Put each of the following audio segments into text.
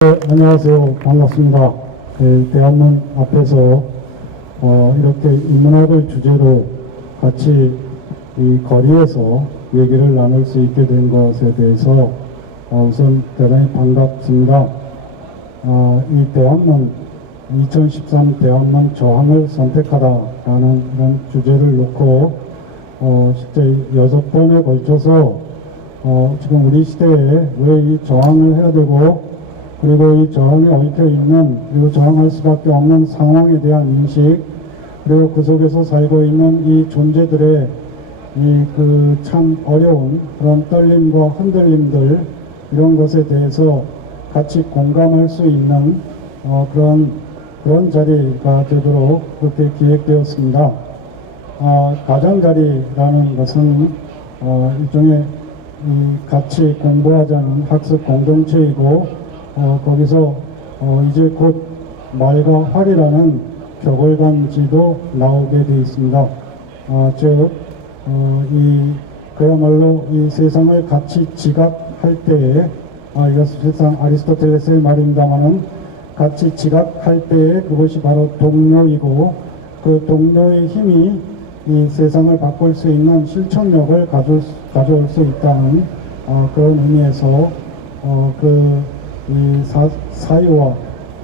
네, 안녕하세요. 반갑습니다. 대한문 앞에서 이렇게 인문학을 주제로 같이 이 거리에서 얘기를 나눌 수 있게 된 것에 대해서 우선 대단히 반갑습니다. 이 대한문 2013 대한문 저항을 선택하다라는 이런 주제를 놓고 실제 6번에 걸쳐서 지금 우리 시대에 왜 이 저항을 해야 되고 그리고 이 저항에 얽혀 있는 그리고 저항할 수밖에 없는 상황에 대한 인식 그리고 그 속에서 살고 있는 이 존재들의 이 그 참 어려운 그런 떨림과 흔들림들 이런 것에 대해서 같이 공감할 수 있는 그런 자리가 되도록 그렇게 기획되었습니다. 가장자리라는 것은 일종의 이 같이 공부하자는 학습 공동체이고 거기서 이제 곧 말과 활이라는 격월간지도 나오게 되어 있습니다. 즉 그야말로 이 세상을 같이 지각할 때에 이것은 실상 아리스토텔레스의 말입니다마는 같이 지각할 때에 그것이 바로 동료이고 그 동료의 힘이 이 세상을 바꿀 수 있는 실천력을 가져올 수 있다는 그런 의미에서 이 사유와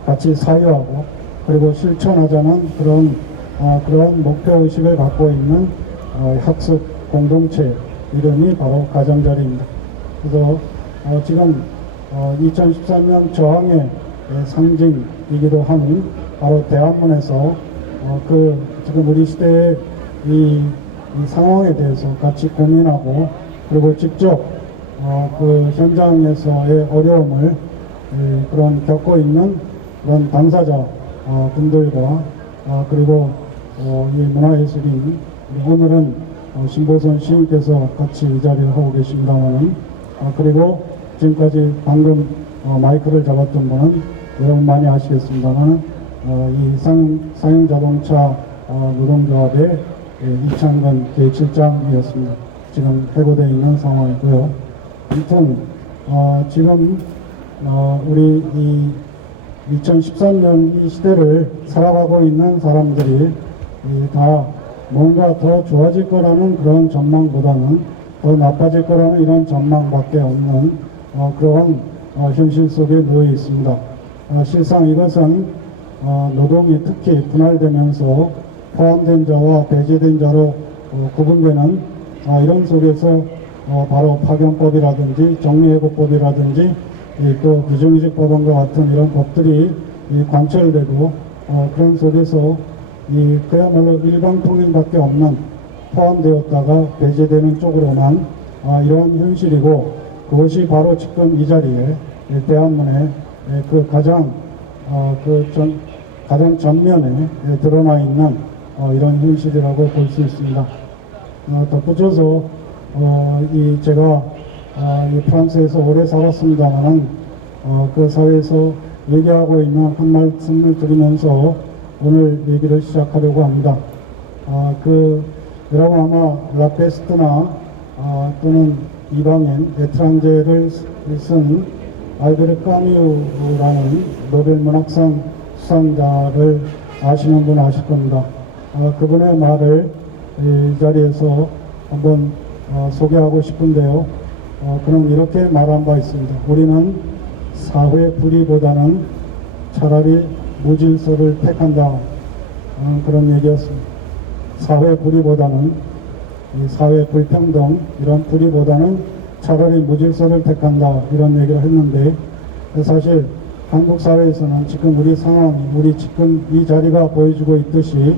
같이 사유하고 그리고 실천하자는 그런 목표의식을 갖고 있는 학습 공동체 이름이 바로 가장자리입니다. 그래서 지금 2013년 저항의 상징이기도 한 바로 대한문에서 지금 우리 시대의 이 상황에 대해서 같이 고민하고 그리고 직접 그 현장에서의 어려움을 겪고 있는 그런 당사자 분들과 그리고 이 문화예술인 오늘은 신보선 시인께서 같이 이 자리를 하고 계십니다만은 그리고 지금까지 방금 마이크를 잡았던 분은 여러분 많이 아시겠습니다만 이 상용자동차 노동조합의 이창근 제7장이었습니다. 지금 해고되어 있는 상황이고요. 아무튼 지금 우리 이 2013년 이 시대를 살아가고 있는 사람들이 다 뭔가 더 좋아질 거라는 그런 전망보다는 더 나빠질 거라는 이런 전망밖에 없는 그런 현실 속에 놓여 있습니다. 실상 이것은 노동이 특히 분할되면서 포함된 자와 배제된 자로 구분되는 이런 속에서 바로 파견법이라든지 정리해고법이라든지 또 비정규직 법원과 같은 이런 법들이 관철되고 그런 속에서 그야말로 일방 통행밖에 없는 포함되었다가 배제되는 쪽으로만 이런 현실이고 그것이 바로 지금 이 자리에 대한문의 그 가장 전면에 드러나 있는 이런 현실이라고 볼 수 있습니다. 덧붙여서 제가 프랑스에서 오래 살았습니다만은 그 사회에서 얘기하고 있는 한 말씀을 드리면서 오늘 얘기를 시작하려고 합니다. 여러분 아마 라페스트나 또는 이방인 에트랑제를 쓴 알베르 까뮤라는 노벨 문학상 수상자를 아시는 분 아실 겁니다. 그분의 말을 이 자리에서 한번 소개하고 싶은데요. 그는 이렇게 말한 바 있습니다. 우리는 사회 불의보다는 차라리 무질서를 택한다. 그런 얘기였습니다. 사회 불의보다는 이 사회 불평등 이런 불의보다는 차라리 무질서를 택한다. 이런 얘기를 했는데 사실 한국 사회에서는 지금 우리 상황이 우리 지금 이 자리가 보여주고 있듯이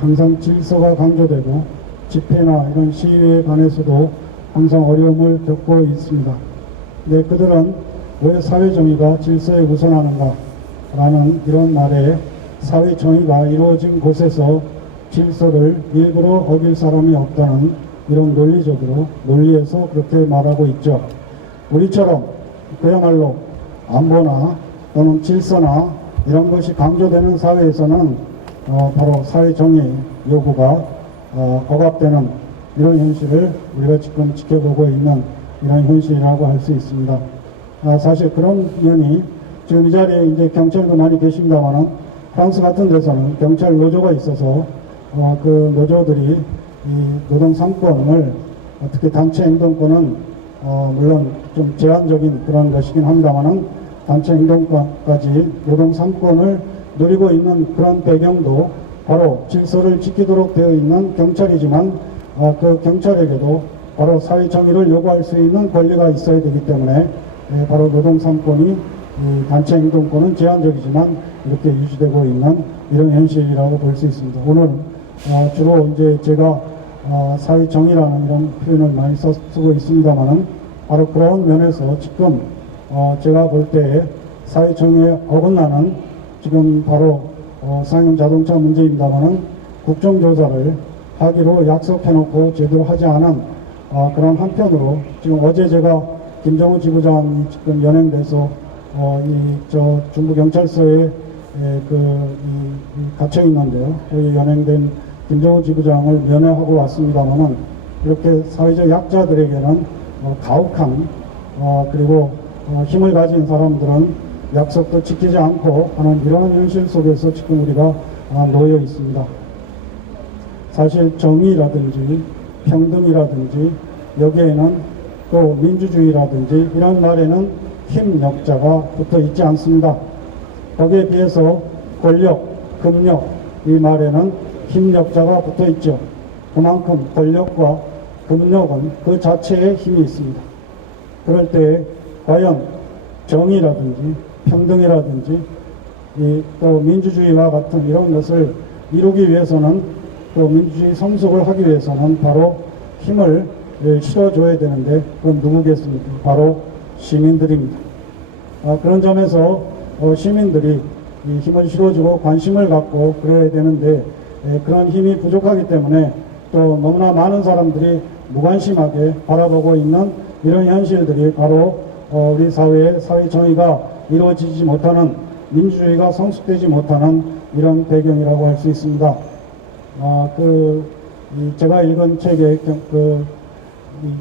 항상 질서가 강조되고 집회나 이런 시위에 관해서도 항상 어려움을 겪고 있습니다. 근데 그들은 왜 사회정의가 질서에 우선하는가 라는 이런 말에 사회정의가 이루어진 곳에서 질서를 일부러 어길 사람이 없다는 이런 논리에서 그렇게 말하고 있죠. 우리처럼 그야말로 안보나 또는 질서나 이런 것이 강조되는 사회에서는 바로 사회정의 요구가 억압되는 이런 현실을 우리가 지금 지켜보고 있는 이런 현실이라고 할 수 있습니다. 사실 그런 면이 지금 이 자리에 이제 경찰도 많이 계십니다만은 프랑스 같은 데서는 경찰 노조가 있어서 그 노조들이 이 노동 상권을 특히 단체 행동권은 물론 좀 제한적인 그런 것이긴 합니다만은 단체 행동권까지 노동 상권을 누리고 있는 그런 배경도 바로 질서를 지키도록 되어 있는 경찰이지만 그 경찰에게도 바로 사회 정의를 요구할 수 있는 권리가 있어야 되기 때문에 바로 노동 상권이 단체 행동권은 제한적이지만 이렇게 유지되고 있는 이런 현실이라고 볼 수 있습니다. 오늘 주로 이제 제가 사회 정의라는 이런 표현을 많이 쓰고 있습니다만은 바로 그런 면에서 지금 제가 볼 때 사회 정의에 어긋나는 지금 바로 쌍용 자동차 문제입니다만은 국정조사를 하기로 약속해놓고 제대로 하지 않은 그런 한편으로 지금 어제 제가 김정우 지부장이 지금 연행돼서 저 중부경찰서에 갇혀 있는데요. 거기 연행된 김정우 지부장을 면회하고 왔습니다만은 이렇게 사회적 약자들에게는 가혹한 그리고 힘을 가진 사람들은 약속도 지키지 않고 하는 이러한 현실 속에서 지금 우리가 놓여 있습니다. 사실 정의라든지 평등이라든지 여기에는 또 민주주의라든지 이런 말에는 힘력자가 붙어 있지 않습니다. 거기에 비해서 권력, 금력 이 말에는 힘력자가 붙어 있죠. 그만큼 권력과 금력은 그 자체에 힘이 있습니다. 그럴 때 과연 정의라든지 평등이라든지 또 민주주의와 같은 이런 것을 이루기 위해서는 또 민주주의 성숙을 하기 위해서는 바로 힘을 실어줘야 되는데 그건 누구겠습니까? 바로 시민들입니다. 그런 점에서 시민들이 이 힘을 실어주고 관심을 갖고 그래야 되는데 그런 힘이 부족하기 때문에 또 너무나 많은 사람들이 무관심하게 바라보고 있는 이런 현실들이 바로 우리 사회의 사회 정의가 이루어지지 못하는 민주주의가 성숙되지 못하는 이런 배경이라고 할 수 있습니다. 제가 읽은 책에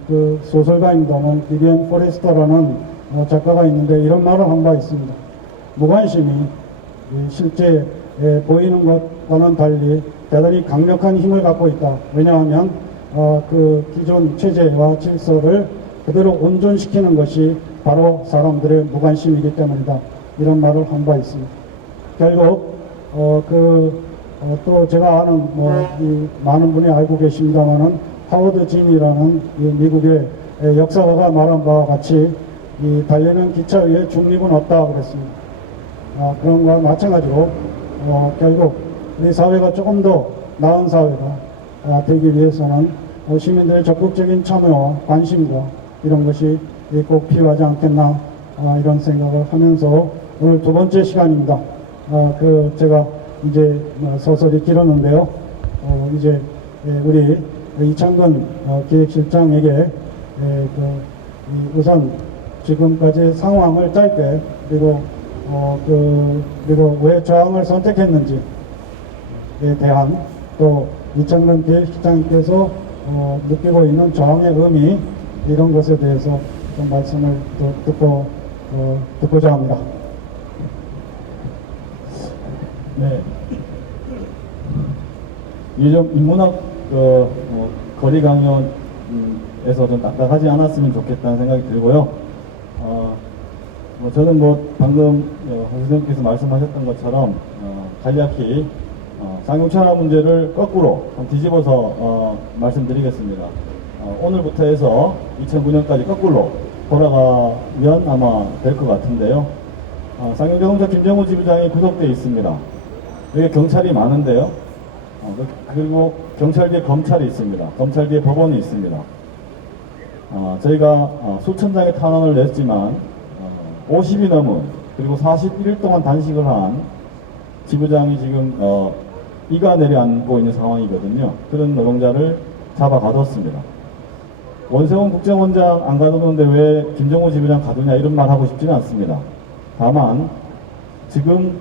그 소설가입니다만 비비안 포레스터라는 작가가 있는데 이런 말을 한 바 있습니다. 무관심이 실제 보이는 것과는 달리 대단히 강력한 힘을 갖고 있다. 왜냐하면 그 기존 체제와 질서를 그대로 온전시키는 것이 바로 사람들의 무관심이기 때문이다. 이런 말을 한 바 있습니다. 결국 또 제가 아는 많은 분이 알고 계십니다만은 하워드 진이라는 미국의 역사가가 말한 바와 같이 이 달리는 기차 위에 중립은 없다 그랬습니다. 그런 것과 마찬가지로 결국 우리 사회가 조금 더 나은 사회가 되기 위해서는 시민들의 적극적인 참여와 관심과 이런 것이 꼭 필요하지 않겠나 이런 생각을 하면서 오늘 두 번째 시간입니다. 제가 이제 서서히 길었는데요. 이제 우리 이창근 기획실장에게 우선 지금까지 상황을 짧게 그리고 왜 저항을 선택했는지에 대한 또 이창근 기획실장께서 느끼고 있는 저항의 의미 이런 것에 대해서 좀 말씀을 듣고자 합니다. 네. 이게 좀 인문학 거리 강연에서 좀 딱딱하지 않았으면 좋겠다는 생각이 들고요. 저는 방금 황 선생님께서 말씀하셨던 것처럼 간략히 쌍용차량 문제를 거꾸로 뒤집어서 말씀드리겠습니다. 오늘부터 해서 2009년까지 거꾸로 돌아가면 아마 될 것 같은데요. 쌍용자동차 김정우 지부장이 구속되어 있습니다. 여기 경찰이 많은데요. 그리고 경찰 뒤에 검찰이 있습니다. 검찰 뒤에 법원이 있습니다. 저희가 수천 장의 탄원을 냈지만 50이 넘은 그리고 41일 동안 단식을 한 지부장이 지금 이가 내려앉고 있는 상황이거든요. 그런 노동자를 잡아 가뒀습니다. 원세훈 국정원장 안 가두는데 왜 김정우 지부장 가두냐 이런 말 하고 싶지는 않습니다. 다만 지금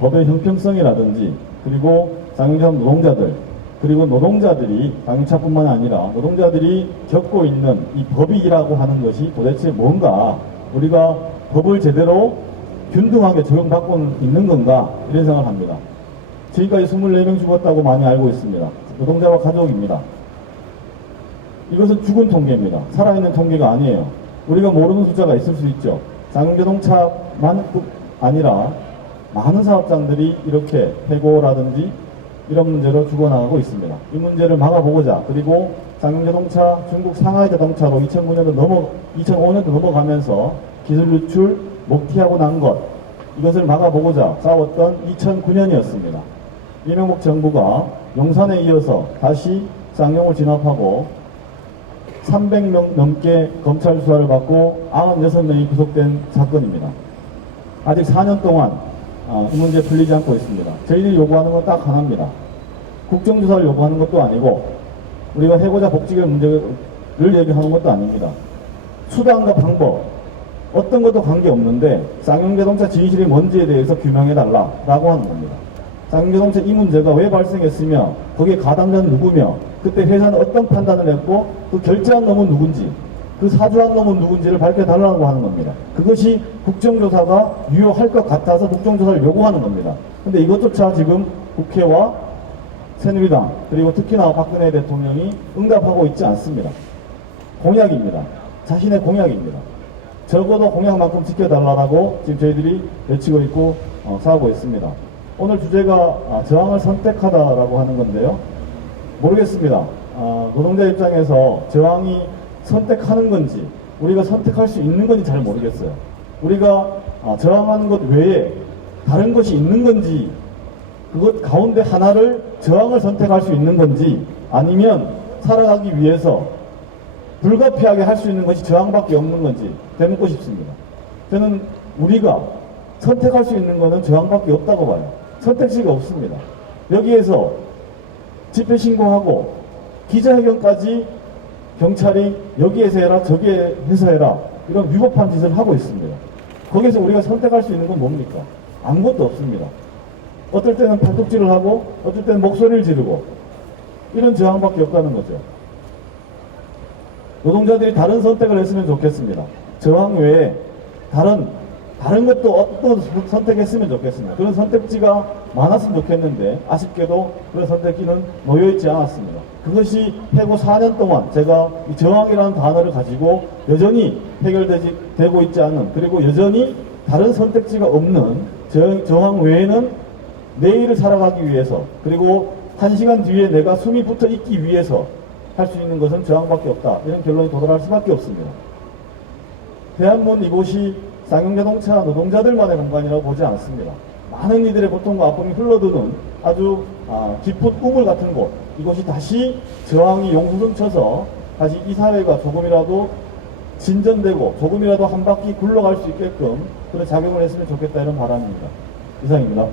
법의 형평성이라든지 그리고 쌍용차 노동자들 그리고 노동자들이 쌍용차뿐만 아니라 노동자들이 겪고 있는 이 법이라고 하는 것이 도대체 뭔가 우리가 법을 제대로 균등하게 적용받고 있는 건가 이런 생각을 합니다. 지금까지 24명 죽었다고 많이 알고 있습니다. 노동자와 가족입니다. 이것은 죽은 통계입니다. 살아있는 통계가 아니에요. 우리가 모르는 숫자가 있을 수 있죠. 쌍용자동차만 아니라 많은 사업장들이 이렇게 해고라든지 이런 문제로 죽어나가고 있습니다. 이 문제를 막아보고자, 그리고 쌍용자동차 중국 상하이 자동차로 2005년도 넘어가면서 기술 유출 목티하고 난 것, 이것을 막아보고자 싸웠던 2009년이었습니다. 이명박 정부가 용산에 이어서 다시 쌍용을 진압하고 300명 넘게 검찰 수사를 받고 96명이 구속된 사건입니다. 아직 4년 동안 이 문제 풀리지 않고 있습니다. 저희들이 요구하는 건 딱 하나입니다. 국정조사를 요구하는 것도 아니고 우리가 해고자 복지결 문제를 얘기하는 것도 아닙니다. 수단과 방법 어떤 것도 관계없는데 쌍용자동차 진실이 뭔지에 대해서 규명해달라라고 하는 겁니다. 쌍용자동차 이 문제가 왜 발생했으며 거기에 가담자는 누구며 그때 회사는 어떤 판단을 했고 그 결제한 놈은 누군지 그 사주한 놈은 누군지를 밝혀달라고 하는 겁니다. 그것이 국정조사가 유효할 것 같아서 국정조사를 요구하는 겁니다. 근데 이것조차 지금 국회와 새누리당 그리고 특히나 박근혜 대통령이 응답하고 있지 않습니다. 공약입니다. 자신의 공약입니다. 적어도 공약만큼 지켜달라고 지금 저희들이 외치고 있고 싸우고 있습니다. 오늘 주제가 저항을 선택하다라고 하는 건데요. 모르겠습니다. 노동자 입장에서 저항이 선택하는 건지 우리가 선택할 수 있는 건지 잘 모르겠어요. 우리가 저항하는 것 외에 다른 것이 있는 건지 그것 가운데 하나를 저항을 선택할 수 있는 건지 아니면 살아가기 위해서 불가피하게 할 수 있는 것이 저항밖에 없는 건지 되묻고 싶습니다. 저는 우리가 선택할 수 있는 것은 저항밖에 없다고 봐요. 선택지가 없습니다. 여기에서 집회 신고하고 기자회견까지 경찰이 여기에서 해라 저기에서 해라 이런 위법한 짓을 하고 있습니다. 거기서 우리가 선택할 수 있는 건 뭡니까? 아무것도 없습니다. 어떨 때는 팔뚝질을 하고 어떨 때는 목소리를 지르고 이런 저항밖에 없다는 거죠. 노동자들이 다른 선택을 했으면 좋겠습니다. 저항 외에 다른 것도 어떤 선택했으면 좋겠습니다. 그런 선택지가 많았으면 좋겠는데 아쉽게도 그런 선택지는 놓여있지 않았습니다. 그것이 해고 4년 동안 제가 이 저항이라는 단어를 가지고 여전히 해결되고 있지 않은 그리고 여전히 다른 선택지가 없는 저항 외에는 내일을 살아가기 위해서 그리고 1시간 뒤에 내가 숨이 붙어 있기 위해서 할 수 있는 것은 저항밖에 없다. 이런 결론이 도달할 수밖에 없습니다. 대한문 이곳이 쌍용자동차 노동자들만의 공간이라고 보지 않습니다. 많은 이들의 고통과 아픔이 흘러드는 아주 깊은 우물 같은 곳, 이곳이 다시 저항이 용수를 쳐서 다시 이 사회가 조금이라도 진전되고 조금이라도 한 바퀴 굴러갈 수 있게끔 그런 작용을 했으면 좋겠다 이런 바람입니다. 이상입니다.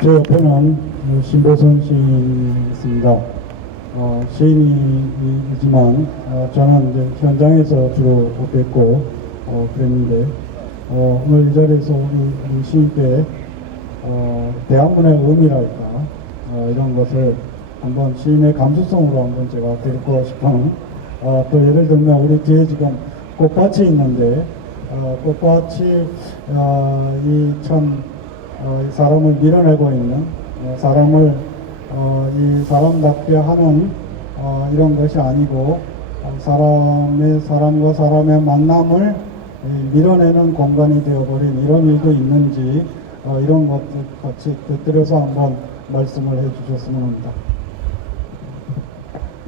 제 옆에는 신보선 시인이 있습니다. 시인이지만 저는 이제 현장에서 주로 뵙고 그랬는데 오늘 이 자리에서 우리 시인께 대한문의 의미랄까 이런 것을 한번 시인의 감수성으로 한번 제가 드리고 싶은 또 예를 들면 우리 뒤에 지금 꽃밭이 있는데 꽃밭이 이 사람을 밀어내고 있는 사람을 이 사람답게 하는 이런 것이 아니고 사람과 사람의 만남을 밀어내는 공간이 되어버린 이런 일도 있는지 이런 것들 같이 곁들여서 한번 말씀을 해주셨으면 합니다.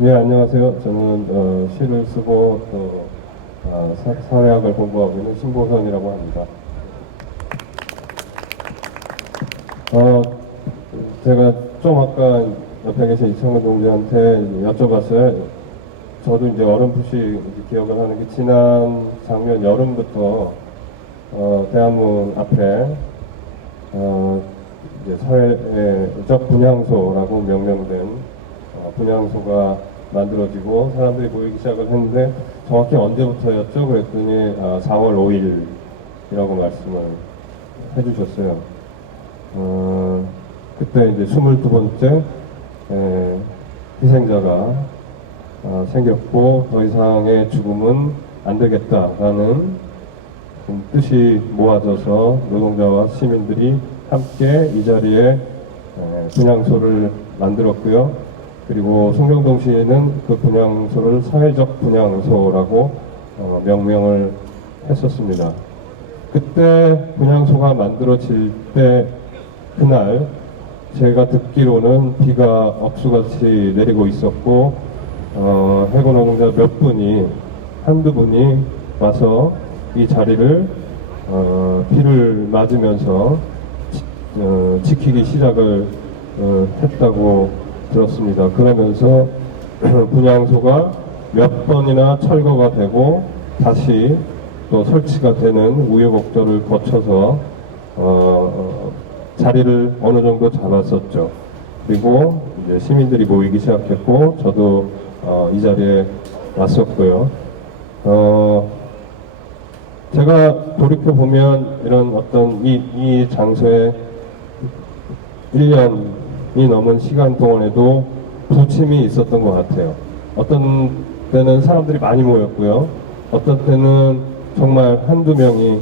예, 안녕하세요. 저는 시를 쓰고 또 사회학을 공부하고 있는 신보선이라고 합니다. 제가 좀 아까 옆에 계신 이창근 동지한테 여쭤봤어요. 저도 이제 어렴풋이 기억을 하는 게 지난 작년 여름부터 대한문 앞에 이제 사회적 분향소라고 명명된 분향소가 만들어지고 사람들이 모이기 시작을 했는데 정확히 언제부터였죠? 그랬더니 4월 5일이라고 말씀을 해주셨어요. 그때 이제 22번째 희생자가 생겼고 더 이상의 죽음은 안 되겠다라는 뜻이 모아져서 노동자와 시민들이 함께 이 자리에 분향소를 만들었고요. 그리고 송정동시는 그 분향소를 사회적 분향소라고 명명을 했었습니다. 그때 분향소가 만들어질 때 그날 제가 듣기로는 비가 억수같이 내리고 있었고 해군노동자 몇 분이 한두 분이 와서 이 자리를 비를 맞으면서 지키기 시작을 했다고 들었습니다. 그러면서 분향소가 몇 번이나 철거가 되고 다시 또 설치가 되는 우여곡절을 거쳐서 자리를 어느 정도 잡았었죠. 그리고 이제 시민들이 모이기 시작했고 저도 이 자리에 왔었고요. 제가 돌이켜 보면 이런 어떤 이 장소에 1년이 넘은 시간 동안에도 부침이 있었던 것 같아요. 어떤 때는 사람들이 많이 모였고요. 어떤 때는 정말 한두 명이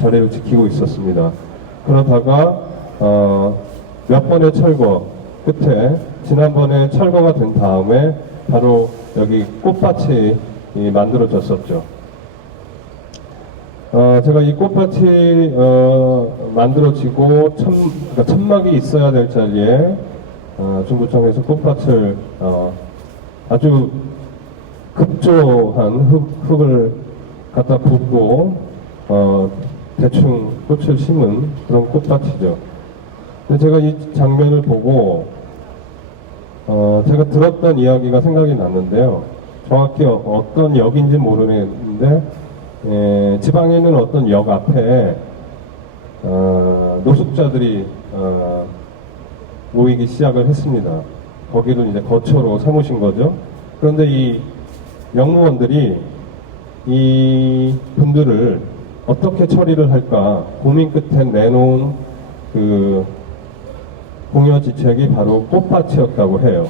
자리를 지키고 있었습니다. 그러다가 몇 번의 철거 끝에 지난번에 철거가 된 다음에 바로 여기 꽃밭이 만들어졌었죠. 제가 이 꽃밭이 만들어지고 그러니까 천막이 있어야 될 자리에 중구청에서 꽃밭을 아주 급조한 흙을 갖다 붓고 대충 꽃을 심은 그런 꽃밭이죠. 근데 제가 이 장면을 보고 제가 들었던 이야기가 생각이 났는데요. 정확히 어떤 역인지 모르겠는데 지방에 있는 어떤 역 앞에 노숙자들이 모이기 시작을 했습니다. 거기를 이제 거처로 삼으신 거죠. 그런데 이 영무원들이 이 분들을 어떻게 처리를 할까 고민 끝에 내놓은 그 공여지책이 바로 꽃밭이었다고 해요.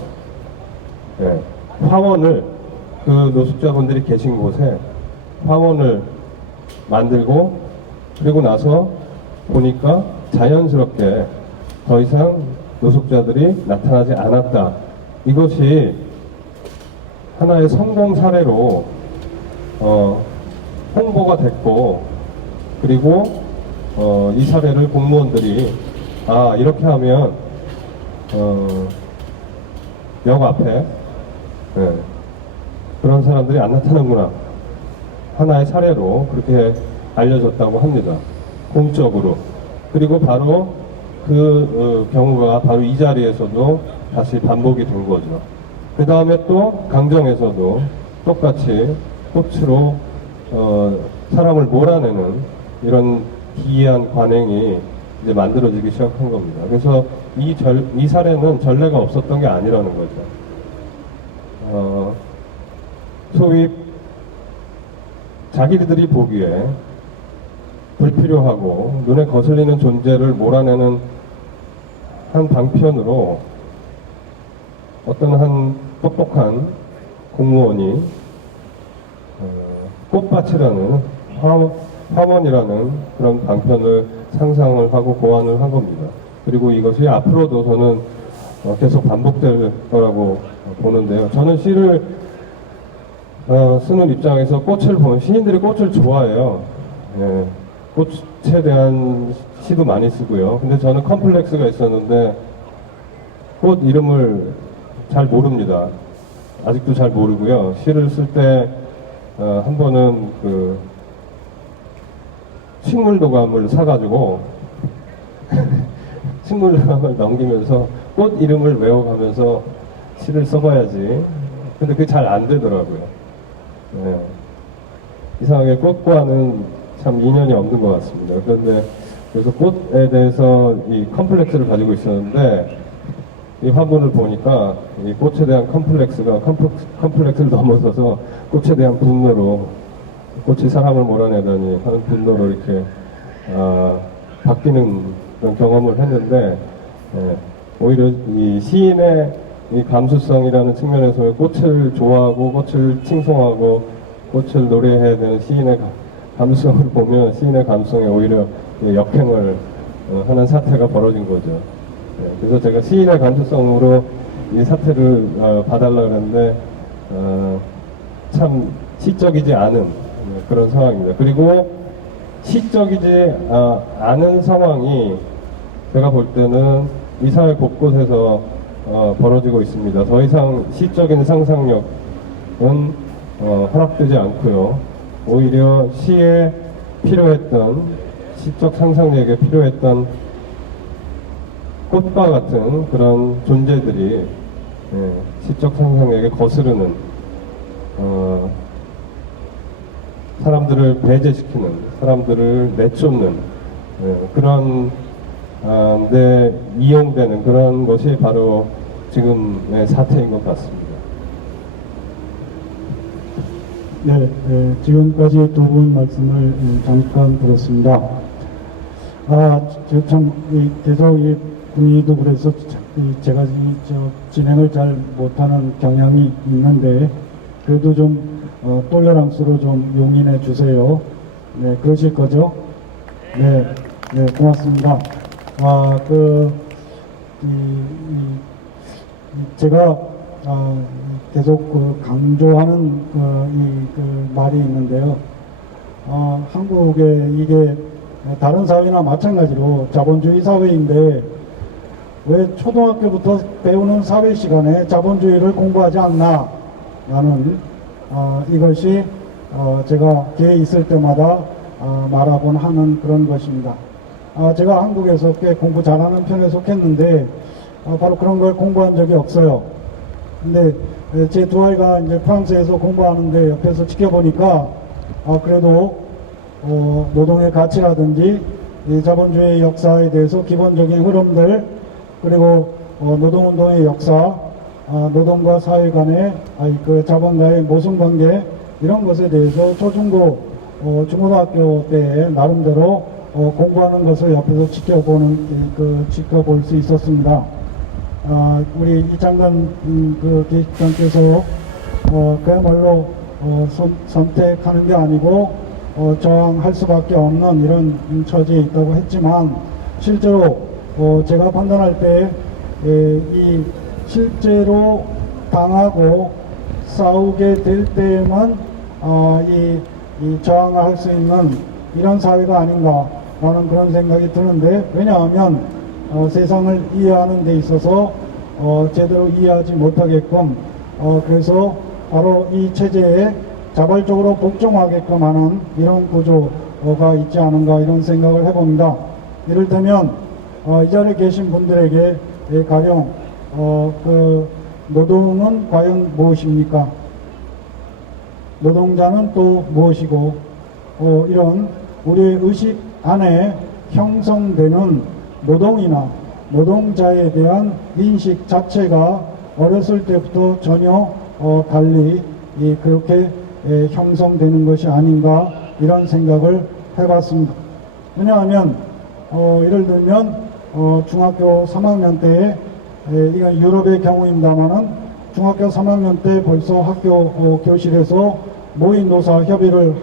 네. 화원을 그 노숙자분들이 계신 곳에 화원을 만들고 그리고 나서 보니까 자연스럽게 더 이상 노숙자들이 나타나지 않았다. 이것이 하나의 성공 사례로 홍보가 됐고 그리고 이 사례를 공무원들이 이렇게 하면 역 앞에 그런 사람들이 안 나타나구나 하나의 사례로 그렇게 알려졌다고 합니다. 공적으로. 그리고 바로 그 경우가 바로 이 자리에서도 다시 반복이 된 거죠. 그 다음에 또 강정에서도 똑같이 꽃으로 사람을 몰아내는 이런 기이한 관행이 이제 만들어지기 시작한 겁니다. 그래서 이 사례는 전례가 없었던 게 아니라는 거죠. 소위 자기들이 보기에 불필요하고 눈에 거슬리는 존재를 몰아내는 한 방편으로 어떤 한 똑똑한 공무원이 꽃밭이라는 화원이라는 그런 방편을 상상을 하고 고안을 한 겁니다. 그리고 이것이 앞으로도 저는 계속 반복될 거라고 보는데요. 저는 시를 쓰는 입장에서 꽃을 보면 시인들이 꽃을 좋아해요. 예, 꽃에 대한 시도 많이 쓰고요. 근데 저는 컴플렉스가 있었는데 꽃 이름을 잘 모릅니다. 아직도 잘 모르고요. 시를 쓸 때 한 번은 그 식물도감을 사가지고 식물도감을 넘기면서 꽃 이름을 외워가면서 시를 써봐야지. 근데 그게 잘 안 되더라고요. 네. 이상하게 꽃과는 참 인연이 없는 것 같습니다. 그런데 그래서 꽃에 대해서 이 컴플렉스를 가지고 있었는데 이 화분을 보니까 이 꽃에 대한 컴플렉스가 컴플렉스를 넘어서서 꽃에 대한 분노로 꽃이 사람을 몰아내다니 하는 분노로 이렇게 바뀌는 그런 경험을 했는데 오히려 이 시인의 이 감수성이라는 측면에서 꽃을 좋아하고 꽃을 칭송하고 꽃을 노래해야 되는 시인의 감성을 보면 시인의 감성에 오히려 역행을 하는 사태가 벌어진 거죠. 그래서 제가 시인의 감수성으로 이 사태를 봐달라 그랬는데 참 시적이지 않은 그런 상황입니다. 그리고 시적이지 않은 상황이 제가 볼 때는 이 사회 곳곳에서 벌어지고 있습니다. 더 이상 시적인 상상력은 허락되지 않고요. 오히려 시에 필요했던 시적 상상력에 필요했던 꽃과 같은 그런 존재들이 시적 상상력에 거스르는 사람들을 배제시키는, 사람들을 내쫓는 그런 데 이용되는 그런 것이 바로 지금의 사태인 것 같습니다. 네, 지금까지 두 분 말씀을 잠깐 들었습니다. 계속 이 분위기도 그래서 제가 진행을 잘 못하는 경향이 있는데, 그래도 좀 톨레랑스로 좀 용인해 주세요. 네, 그러실 거죠? 네, 네, 고맙습니다. 제가 계속 강조하는 말이 있는데요. 한국에 이게 다른 사회나 마찬가지로 자본주의 사회인데 왜 초등학교부터 배우는 사회 시간에 자본주의를 공부하지 않나 라는 이것이 제가 기회 있을 때마다 말하곤 하는 그런 것입니다. 제가 한국에서 꽤 공부 잘하는 편에 속했는데 바로 그런 걸 공부한 적이 없어요. 근데 제 두 아이가 이제 프랑스에서 공부하는데 옆에서 지켜보니까 그래도 노동의 가치라든지 이 자본주의 역사에 대해서 기본적인 흐름들, 그리고 노동운동의 역사, 노동과 사회 간의 그 자본과의 모순관계, 이런 것에 대해서 초중고 중고등학교 때 나름대로 공부하는 것을 옆에서 지켜볼 수 있었습니다. 우리 이창근 계시장께서 그야말로 선택하는 게 아니고 저항할 수밖에 없는 이런 처지에 있다고 했지만, 실제로 제가 판단할 때 이 실제로 당하고 싸우게 될 때에만 이 저항을 할 수 있는 이런 사회가 아닌가라는 그런 생각이 드는데, 왜냐하면 세상을 이해하는 데 있어서 제대로 이해하지 못하게끔 그래서 바로 이 체제에 자발적으로 복종하게끔 하는 이런 구조가 있지 않은가, 이런 생각을 해봅니다. 이를테면 이 자리에 계신 분들에게 가령 노동은 과연 무엇입니까? 노동자는 또 무엇이고, 이런 우리의 의식 안에 형성되는 노동이나 노동자에 대한 인식 자체가 어렸을 때부터 전혀 달리 그렇게 형성되는 것이 아닌가, 이런 생각을 해봤습니다. 왜냐하면 예를 들면 중학교 3학년 때에 이건 유럽의 경우입니다만은 중학교 3학년 때 벌써 학교 교실에서 모의 노사 협의를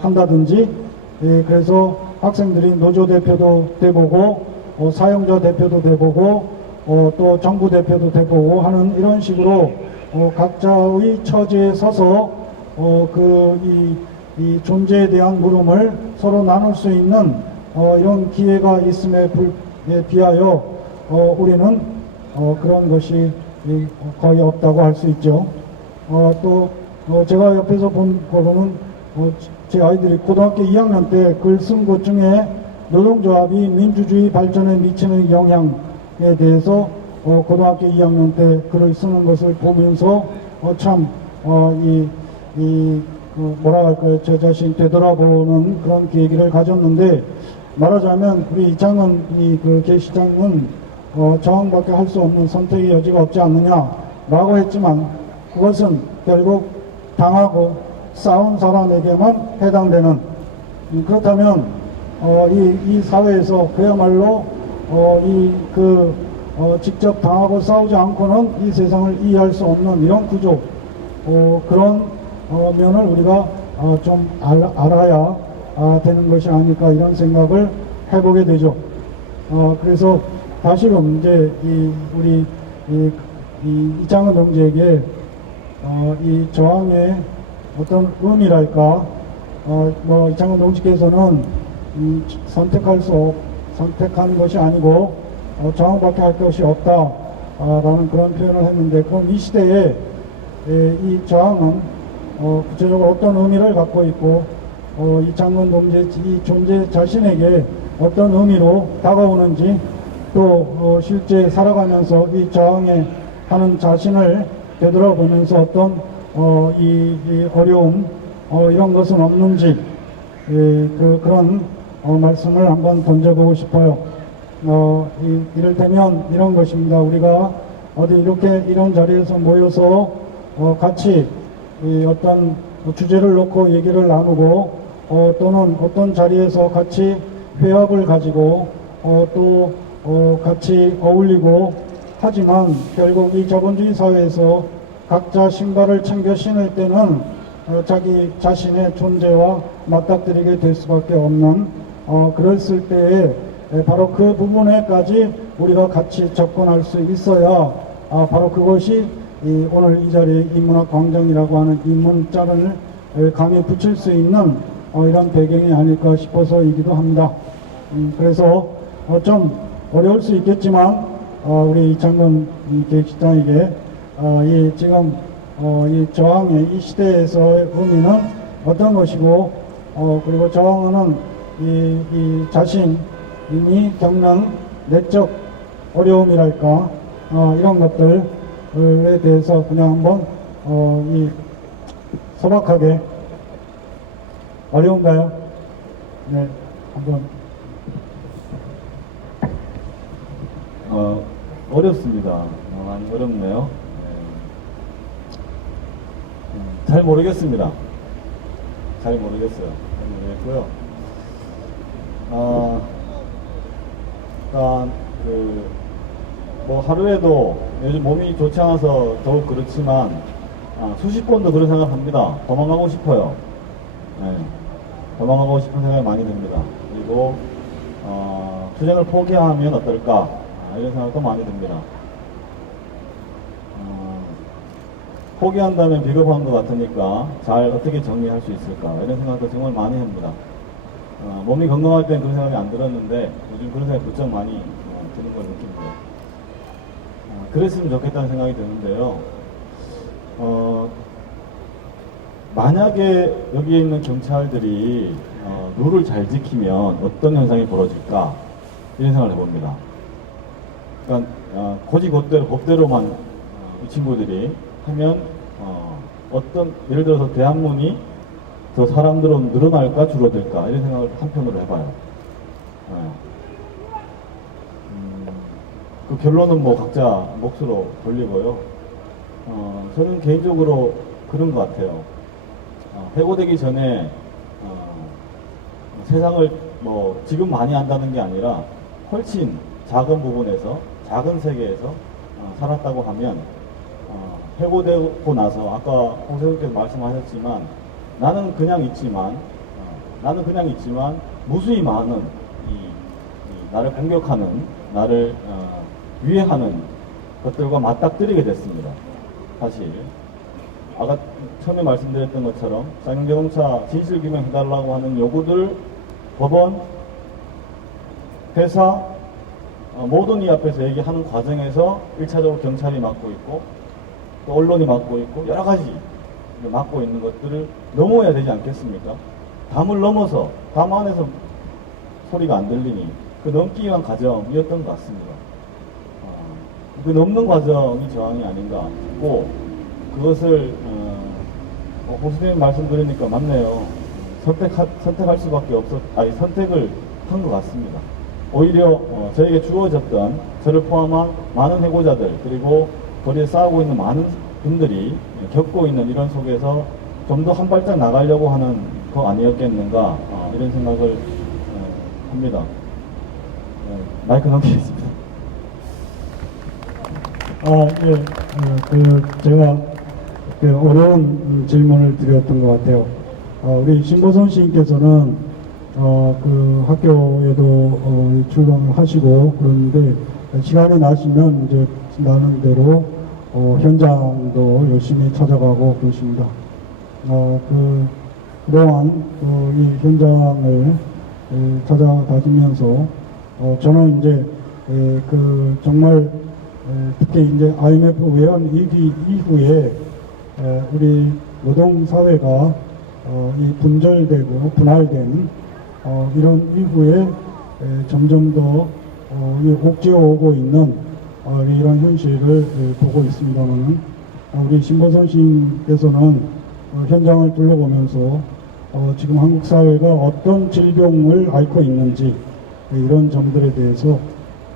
한다든지, 그래서 학생들이 노조 대표도 돼보고 사용자 대표도 돼보고 또 정부 대표도 돼보고 하는 이런 식으로 각자의 처지에 서서 이 존재에 대한 물음을 서로 나눌 수 있는 이런 기회가 있음에 비하여 우리는 그런 것이 거의 없다고 할 수 있죠. 또 제가 옆에서 본 거로는 제 아이들이 고등학교 2학년 때 글 쓴 것 중에 노동조합이 민주주의 발전에 미치는 영향에 대해서 고등학교 2학년 때 글을 쓰는 것을 보면서 뭐라 할까요, 저 자신 되돌아보는 그런 계기를 가졌는데, 말하자면 우리 이창은 계시장은 저항밖에 할 수 없는 선택의 여지가 없지 않느냐라고 했지만, 그것은 결국 당하고 싸운 사람에게만 해당되는, 그렇다면 이 사회에서 그야말로 직접 당하고 싸우지 않고는 이 세상을 이해할 수 없는 이런 구조, 그런 면을 우리가 좀 알아야 되는 것이 아닐까 이런 생각을 해보게 되죠. 그래서 다시금 이제 우리 이창훈 동지에게 이 저항의 어떤 의미랄까, 뭐 이창훈 동지께서는 선택한 것이 아니고 저항밖에 할 것이 없다 라는 그런 표현을 했는데, 그럼 이 시대에 이 저항은 구체적으로 어떤 의미를 갖고 있고 이창훈 동지의 이 존재 자신에게 어떤 의미로 다가오는지, 또 실제 살아가면서 이 저항에 하는 자신을 되돌아보면서 어떤 이 어려움 이런 것은 없는지 그런 말씀을 한번 던져보고 싶어요. 이를테면 이런 것입니다. 우리가 어디 이렇게 이런 자리에서 모여서 같이 어떤 주제를 놓고 얘기를 나누고 또는 어떤 자리에서 같이 회합을 가지고 또 같이 어울리고 하지만 결국 이 자본주의 사회에서 각자 신발을 챙겨 신을 때는 자기 자신의 존재와 맞닥뜨리게 될 수밖에 없는 그랬을 때에 바로 그 부분에까지 우리가 같이 접근할 수 있어야 바로 그것이 오늘 이 자리에 인문학 광장이라고 하는 인문자를 감히 붙일 수 있는 이런 배경이 아닐까 싶어서이기도 합니다. 그래서 좀 어려울 수 있겠지만 우리 이창근 계획실장에게 이 지금 이 저항의 이 시대에서의 의미는 어떤 것이고 그리고 저항은 이 자신이 겪는 내적 어려움이랄까 이런 것들에 대해서 그냥 한번 이 소박하게. 어려운가요? 네, 한번. 어렵습니다. 많이 어렵네요. 잘 모르겠습니다. 잘 모르겠어요. 잘 모르겠고요. 일단 뭐 하루에도 요즘 몸이 좋지 않아서 더욱 그렇지만 수십 번도 그런 생각을 합니다. 도망가고 싶어요. 네. 도망가고 싶은 생각이 많이 듭니다. 그리고 투쟁을 포기하면 어떨까 이런 생각도 많이 듭니다. 포기한다면 비겁한 것 같으니까 잘 어떻게 정리할 수 있을까 이런 생각도 정말 많이 합니다. 몸이 건강할 때는 그런 생각이 안 들었는데 요즘 그런 생각이 부쩍 많이 드는 걸 느낍니다. 그랬으면 좋겠다는 생각이 드는데요. 만약에 여기에 있는 경찰들이 룰을 잘 지키면 어떤 현상이 벌어질까 이런 생각을 해봅니다. 그러니까 고지고대로 법대로만 이 친구들이 하면 어떤 예를 들어서 대한문이 더 사람들로 늘어날까 줄어들까 이런 생각을 한편으로 해봐요. 그 결론은 뭐 각자 몫으로 돌리고요. 저는 개인적으로 그런 것 같아요. 해고되기 전에 세상을 뭐 지금 많이 안다는 게 아니라 훨씬 작은 부분에서 작은 세계에서 살았다고 하면 해고되고 나서 아까 홍세훈께서 말씀하셨지만 나는 그냥 있지만 무수히 많은 나를 공격하는 나를 위해하는 것들과 맞닥뜨리게 됐습니다. 사실 아까 처음에 말씀드렸던 것처럼 쌍용자동차 진실규명 해달라고 하는 요구들 법원, 회사 모든 이 앞에서 얘기하는 과정에서 1차적으로 경찰이 맡고 있고 또 언론이 맡고 있고 여러 가지 맡고 있는 것들을 넘어야 되지 않겠습니까? 담을 넘어서 담 안에서 소리가 안 들리니 그 넘기 위한 과정이었던 것 같습니다. 그 넘는 과정이 저항이 아닌가 싶고 그것을 홍수님 말씀드리니까 맞네요. 선택할 수밖에 선택을 한 것 같습니다. 오히려 저에게 주어졌던 저를 포함한 많은 해고자들 그리고 거리에 싸우고 있는 많은 분들이 겪고 있는 이런 속에서 좀 더 한 발짝 나가려고 하는 거 아니었겠는가 이런 생각을 합니다. 마이크 넘기겠습니다. 예, 제가 어려운 질문을 드렸던 것 같아요. 우리 신보선 시인께서는 그 학교에도 출강을 하시고 그러는데 시간이 나시면 이제 나는 대로 현장도 열심히 찾아가고 그러십니다. 그동안 이 현장을 찾아다니면서 저는 이제 정말 특히 이제 IMF 외환 위기 이후에 우리 노동 사회가 이 분절되고 분할된 이런 이후에 점점 더 옥죄어 오고 있는 이런 현실을 보고 있습니다만 우리 신보선 시인께서는 현장을 둘러보면서 지금 한국 사회가 어떤 질병을 앓고 있는지 이런 점들에 대해서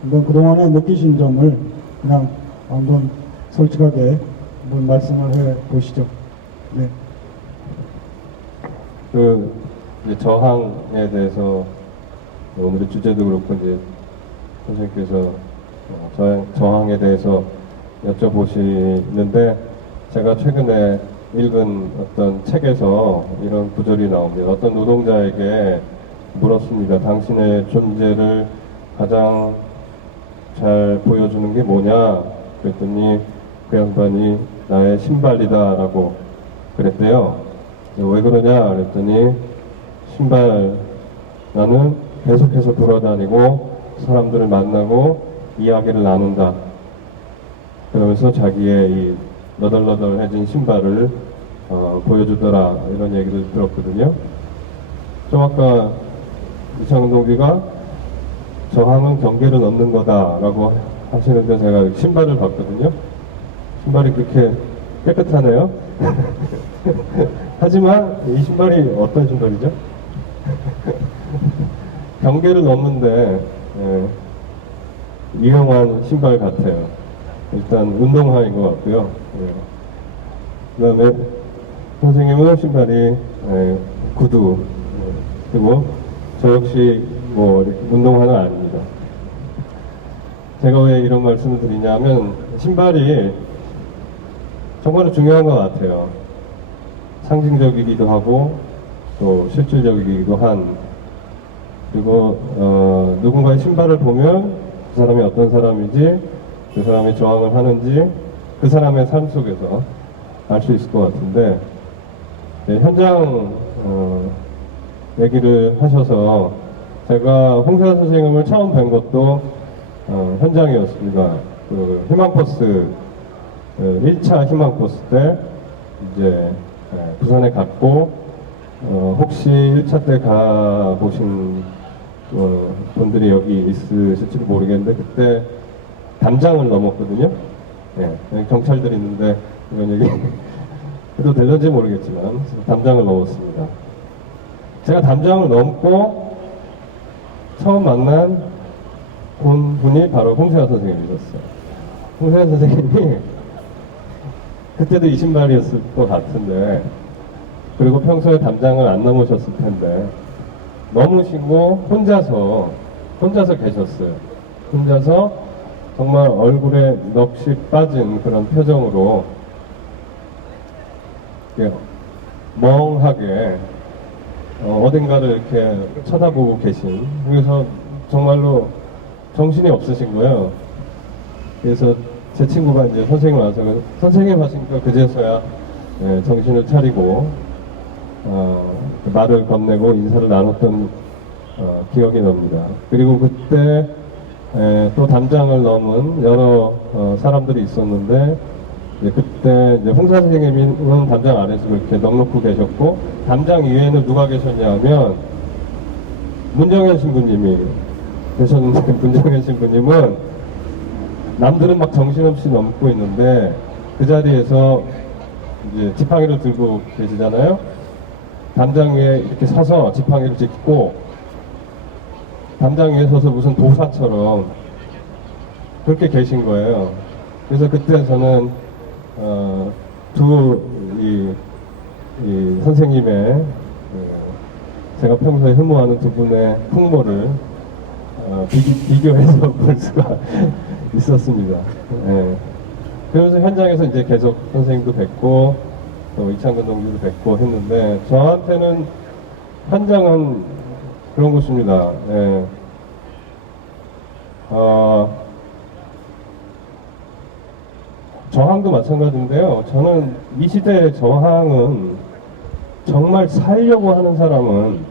한번 그동안에 느끼신 점을 그냥 한번 솔직하게 한번 말씀을 해 보시죠. 네. 이제 저항에 대해서 오늘의 주제도 그렇고 이제 선생님께서 저항에 대해서 여쭤보시는데 제가 최근에 읽은 어떤 책에서 이런 구절이 나옵니다. 어떤 노동자에게 물었습니다. 당신의 존재를 가장 잘 보여주는 게 뭐냐? 그랬더니 그 양반이 나의 신발이다 라고 그랬대요. 왜 그러냐? 그랬더니 신발, 나는 계속해서 돌아다니고 사람들을 만나고 이야기를 나눈다. 그러면서 자기의 이 너덜너덜해진 신발을 보여주더라. 이런 얘기를 들었거든요. 좀 아까 이창훈 동지가 저항은 경계를 넘는 거다라고 하시는데 제가 신발을 봤거든요. 신발이 그렇게 깨끗하네요. 하지만 이 신발이 어떤 신발이죠? 경계를 넘는데 유용한 신발 같아요. 일단 운동화인 것 같고요. 그 다음에 선생님은 신발이 구두, 그리고 저 역시 뭐 운동화는 아닙니다. 제가 왜 이런 말씀을 드리냐면 신발이 정말 중요한 것 같아요. 상징적이기도 하고 또 실질적이기도 한, 그리고 누군가의 신발을 보면 그 사람이 어떤 사람인지, 그 사람이 저항을 하는지 그 사람의 삶 속에서 알 수 있을 것 같은데, 현장 얘기를 하셔서 제가 홍세환 선생님을 처음 뵌 것도 현장이었습니다. 그 희망버스 1차 희망버스 때 이제 부산에 갔고, 혹시 1차 때 가보신 분들이 여기 있으실지도 모르겠는데 그때 담장을 넘었거든요. 여기 경찰들이 있는데 이런 얘기 해도 될런지 모르겠지만 담장을 넘었습니다. 제가 담장을 넘고 처음 만난 분이 바로 홍세환 선생님이셨어요. 홍세환 선생님이 그때도 이 신발이었을 것 같은데, 그리고 평소에 담장을 안 넘으셨을 텐데 넘으시고 혼자서 계셨어요. 혼자서 정말 얼굴에 넋이 빠진 그런 표정으로 멍하게 어딘가를 이렇게 쳐다보고 계신, 그래서 정말로 정신이 없으신 거예요. 그래서 제 친구가 이제 선생님 와서 선생님 하시니까 그제서야 정신을 차리고 말을 건네고 인사를 나눴던 기억이 납니다. 그리고 그때 또 담장을 넘은 여러 사람들이 있었는데, 그때 이제 홍사 선생님은 담장 아래서 그렇게 넉넉히 계셨고, 담장 위에는 누가 계셨냐면 문정현 신부님이 계셨는데, 문정현 신부님은 남들은 막 정신없이 넘고 있는데 그 자리에서 이제 지팡이를 들고 계시잖아요. 담장 위에 이렇게 서서 지팡이를 짚고 담장 위에 서서 무슨 도사처럼 그렇게 계신 거예요. 그래서 그때 저는 이 선생님의 제가 평소에 흠모하는 두 분의 풍모를 비교해서 볼 수가 있었습니다. 그러면서 현장에서 이제 계속 선생님도 뵙고 또 이창근 동지도 뵙고 했는데 저한테는 현장은 그런 곳입니다. 예. 저항도 마찬가지인데요. 저는 이 시대의 저항은 정말 살려고 하는 사람은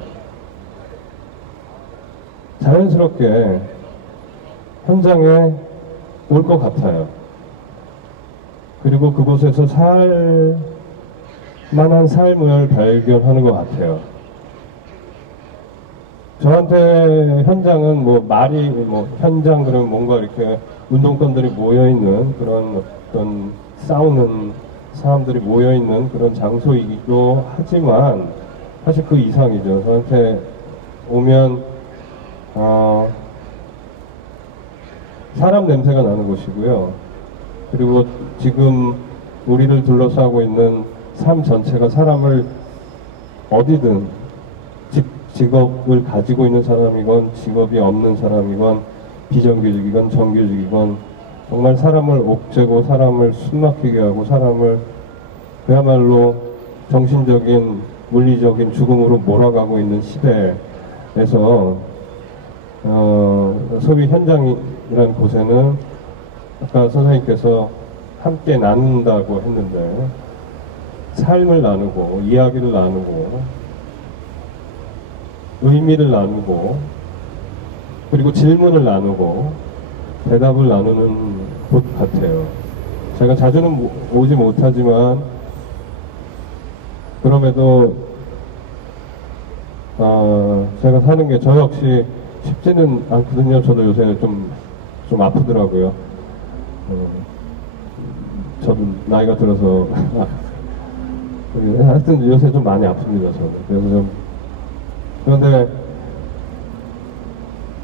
자연스럽게 현장에 올 것 같아요. 그리고 그곳에서 살 만한 삶을 발견하는 것 같아요. 저한테 현장은 뭐 말이 뭐 현장 그러면 뭔가 이렇게 운동권들이 모여 있는 그런 어떤 싸우는 사람들이 모여 있는 그런 장소이기도 하지만 사실 그 이상이죠. 저한테 오면 사람 냄새가 나는 곳이고요. 그리고 지금 우리를 둘러싸고 있는 삶 전체가 사람을 어디든 직업을 가지고 있는 사람이건 직업이 없는 사람이건 비정규직이건 정규직이건 정말 사람을 옥죄고 사람을 숨막히게 하고 사람을 그야말로 정신적인 물리적인 죽음으로 몰아가고 있는 시대에서 소위 현장이라는 곳에는 아까 선생님께서 함께 나눈다고 했는데 삶을 나누고 이야기를 나누고 의미를 나누고 그리고 질문을 나누고 대답을 나누는 곳 같아요. 제가 자주는 오지 못하지만 그럼에도 제가 사는 게 저 역시 쉽지는 않거든요. 저도 요새 좀 아프더라고요. 저도 나이가 들어서 하여튼 요새 좀 많이 아픕니다. 저는 그래서 그런데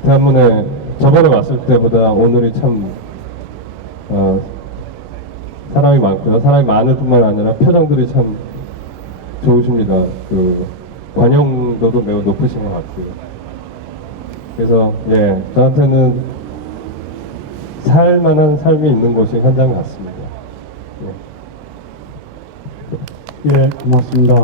대한문에 저번에 왔을 때보다 오늘이 참 사람이 많고요. 사람이 많을 뿐만 아니라 표정들이 참 좋으십니다. 그 관용도도 매우 높으신 것 같고요. 그래서 예, 저한테는 살만한 삶이 있는 곳이 현장 같습니다. 예, 고맙습니다.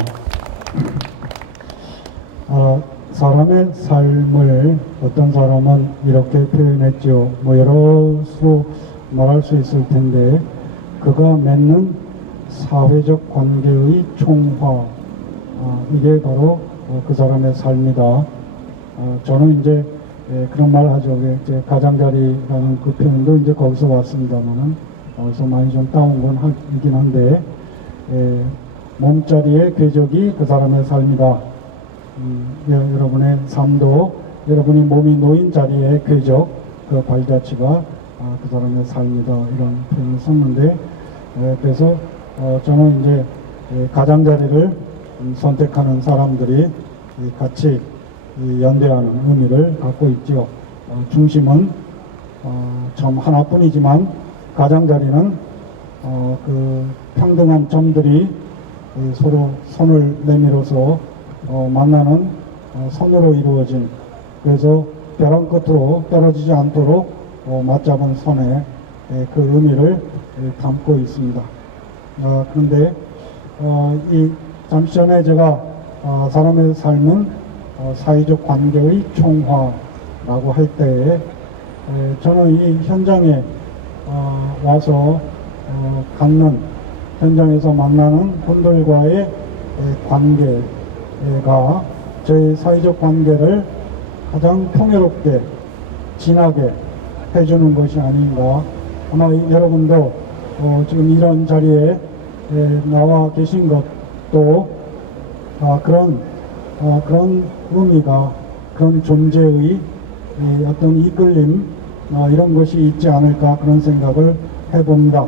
사람의 삶을 어떤 사람은 이렇게 표현했죠. 뭐 여러 수로 말할 수 있을 텐데 그가 맺는 사회적 관계의 총화, 이게 바로 그 사람의 삶이다. 저는 이제 그런 말 하죠. 이제 가장자리라는 그 표현도 이제 거기서 왔습니다만은 거기서 많이 좀 따온 건 이긴 한데 몸자리의 궤적이 그 사람의 삶이다. 여러분의 삶도 여러분이 몸이 놓인 자리의 궤적, 그 발자취가 그 사람의 삶이다. 이런 표현을 썼는데 그래서 저는 이제 가장자리를 선택하는 사람들이 같이 연대하는 의미를 갖고 있죠. 중심은 점 하나뿐이지만 가장자리는 그 평등한 점들이 서로 손을 내밀어서 만나는 선으로 이루어진, 그래서 벼랑 끝으로 떨어지지 않도록 맞잡은 선의 그 의미를 담고 있습니다. 그런데 이 잠시 전에 제가 사람의 삶은 사회적 관계의 총화라고 할 때에 저는 이 현장에 와서 갖는, 현장에서 만나는 분들과의 관계가 저희 사회적 관계를 가장 평화롭게 진하게 해주는 것이 아닌가. 아마 여러분도 지금 이런 자리에 나와 계신 것도 그런 의미가, 그런 존재의 어떤 이끌림, 이런 것이 있지 않을까, 그런 생각을 해봅니다.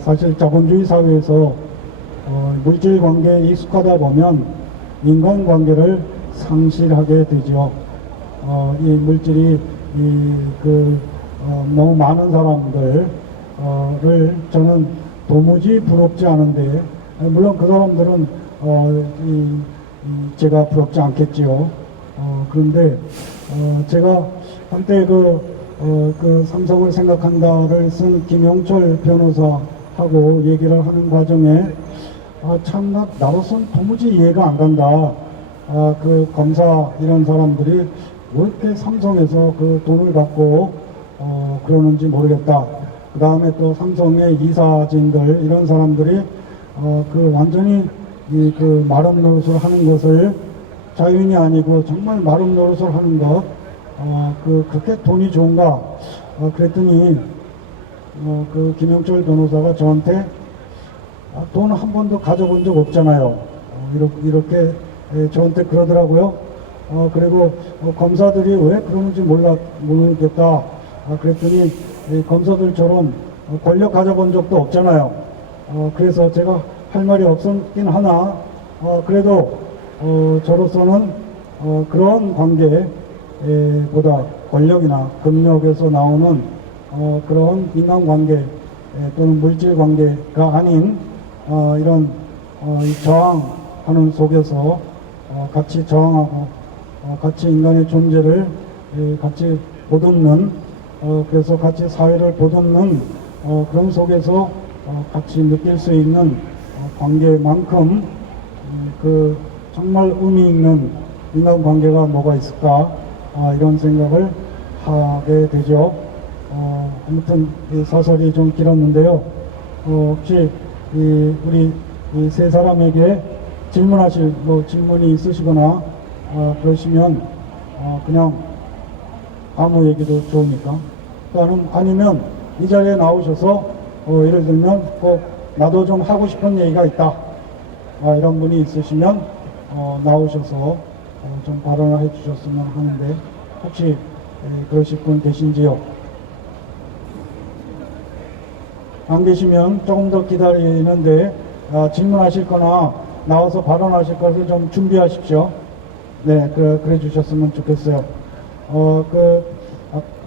사실 자본주의 사회에서 물질 관계에 익숙하다 보면 인간관계를 상실하게 되죠. 이 물질이 너무 많은 사람들을 저는 도무지 부럽지 않은데, 물론 그 사람들은 제가 부럽지 않겠지요. 그런데 제가 한때 그 삼성을 생각한다를 쓴 김영철 변호사하고 얘기를 하는 과정에 참, 나로서는 도무지 이해가 안 간다. 그 검사 이런 사람들이 왜 이렇게 삼성에서 그 돈을 받고, 그러는지 모르겠다. 그 다음에 또 삼성의 이사진들, 이런 사람들이, 그 완전히 그 마름 노릇을 하는 것을 자유인이 아니고 정말 마름 노릇을 하는 것, 그렇게 돈이 좋은가? 그랬더니, 그 김영철 변호사가 저한테 돈 한 번도 가져본 적 없잖아요. 이렇게 저한테 그러더라고요. 그리고 검사들이 왜 그러는지 모르겠다. 그랬더니 검사들처럼 권력 가져본 적도 없잖아요. 그래서 제가 할 말이 없었긴 하나, 그래도 저로서는 그런 관계보다 권력이나 금력에서 나오는 그런 인간관계 또는 물질관계가 아닌 이런 이 저항하는 속에서 같이 저항하고 같이 인간의 존재를 같이 보듬는 그래서 같이 사회를 보듬는 그런 속에서 같이 느낄 수 있는 관계만큼 그 정말 의미 있는 인간관계가 뭐가 있을까 이런 생각을 하게 되죠. 아무튼 이 사설이 좀 길었는데요. 혹시 우리 이 세 사람에게 질문하실 질문이 있으시거나 그러시면 그냥 아무 얘기도 좋으니까 또는 아니면 이 자리에 나오셔서 예를 들면 꼭 나도 좀 하고 싶은 얘기가 있다 이런 분이 있으시면 나오셔서 좀 발언을 해주셨으면 하는데 혹시 그러실 분 계신지요? 안 계시면 조금 더 기다리는데 질문하실 거나 나와서 발언하실 것을 좀 준비하십시오. 네, 그래 주셨으면 좋겠어요.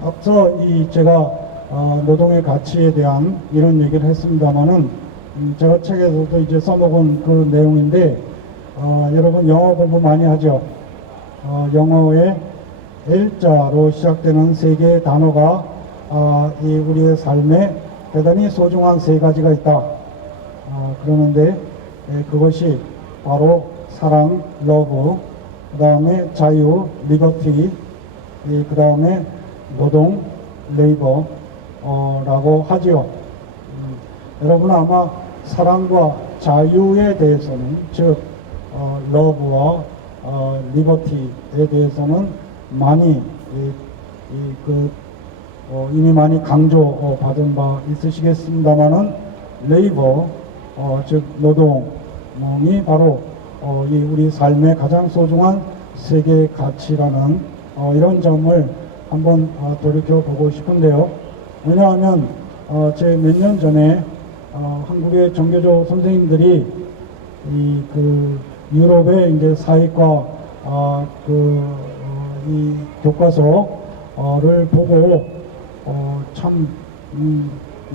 앞서 제가 노동의 가치에 대한 이런 얘기를 했습니다만은 제가 책에서도 이제 써먹은 그 내용인데 여러분 영어 공부 많이 하죠. 영어에 L자로 시작되는 세 개의 단어가 이 우리의 삶에 대단히 소중한 세 가지가 있다. 그러는데 그것이 바로 사랑, 러브, 그 다음에 자유, 리버티, 그 다음에 노동, 레이버 라고 하지요. 여러분 아마 사랑과 자유에 대해서는 즉 러브와 리버티에 대해서는 많이 이미 많이 강조받은 바 있으시겠습니다만은 레이버 즉 노동이 바로 이 우리 삶의 가장 소중한 세계의 가치라는 이런 점을 한번 돌이켜 보고 싶은데요. 왜냐하면 제 몇 년 전에 한국의 정교조 선생님들이 그 유럽의 이제 사회과 이 교과서를 보고 참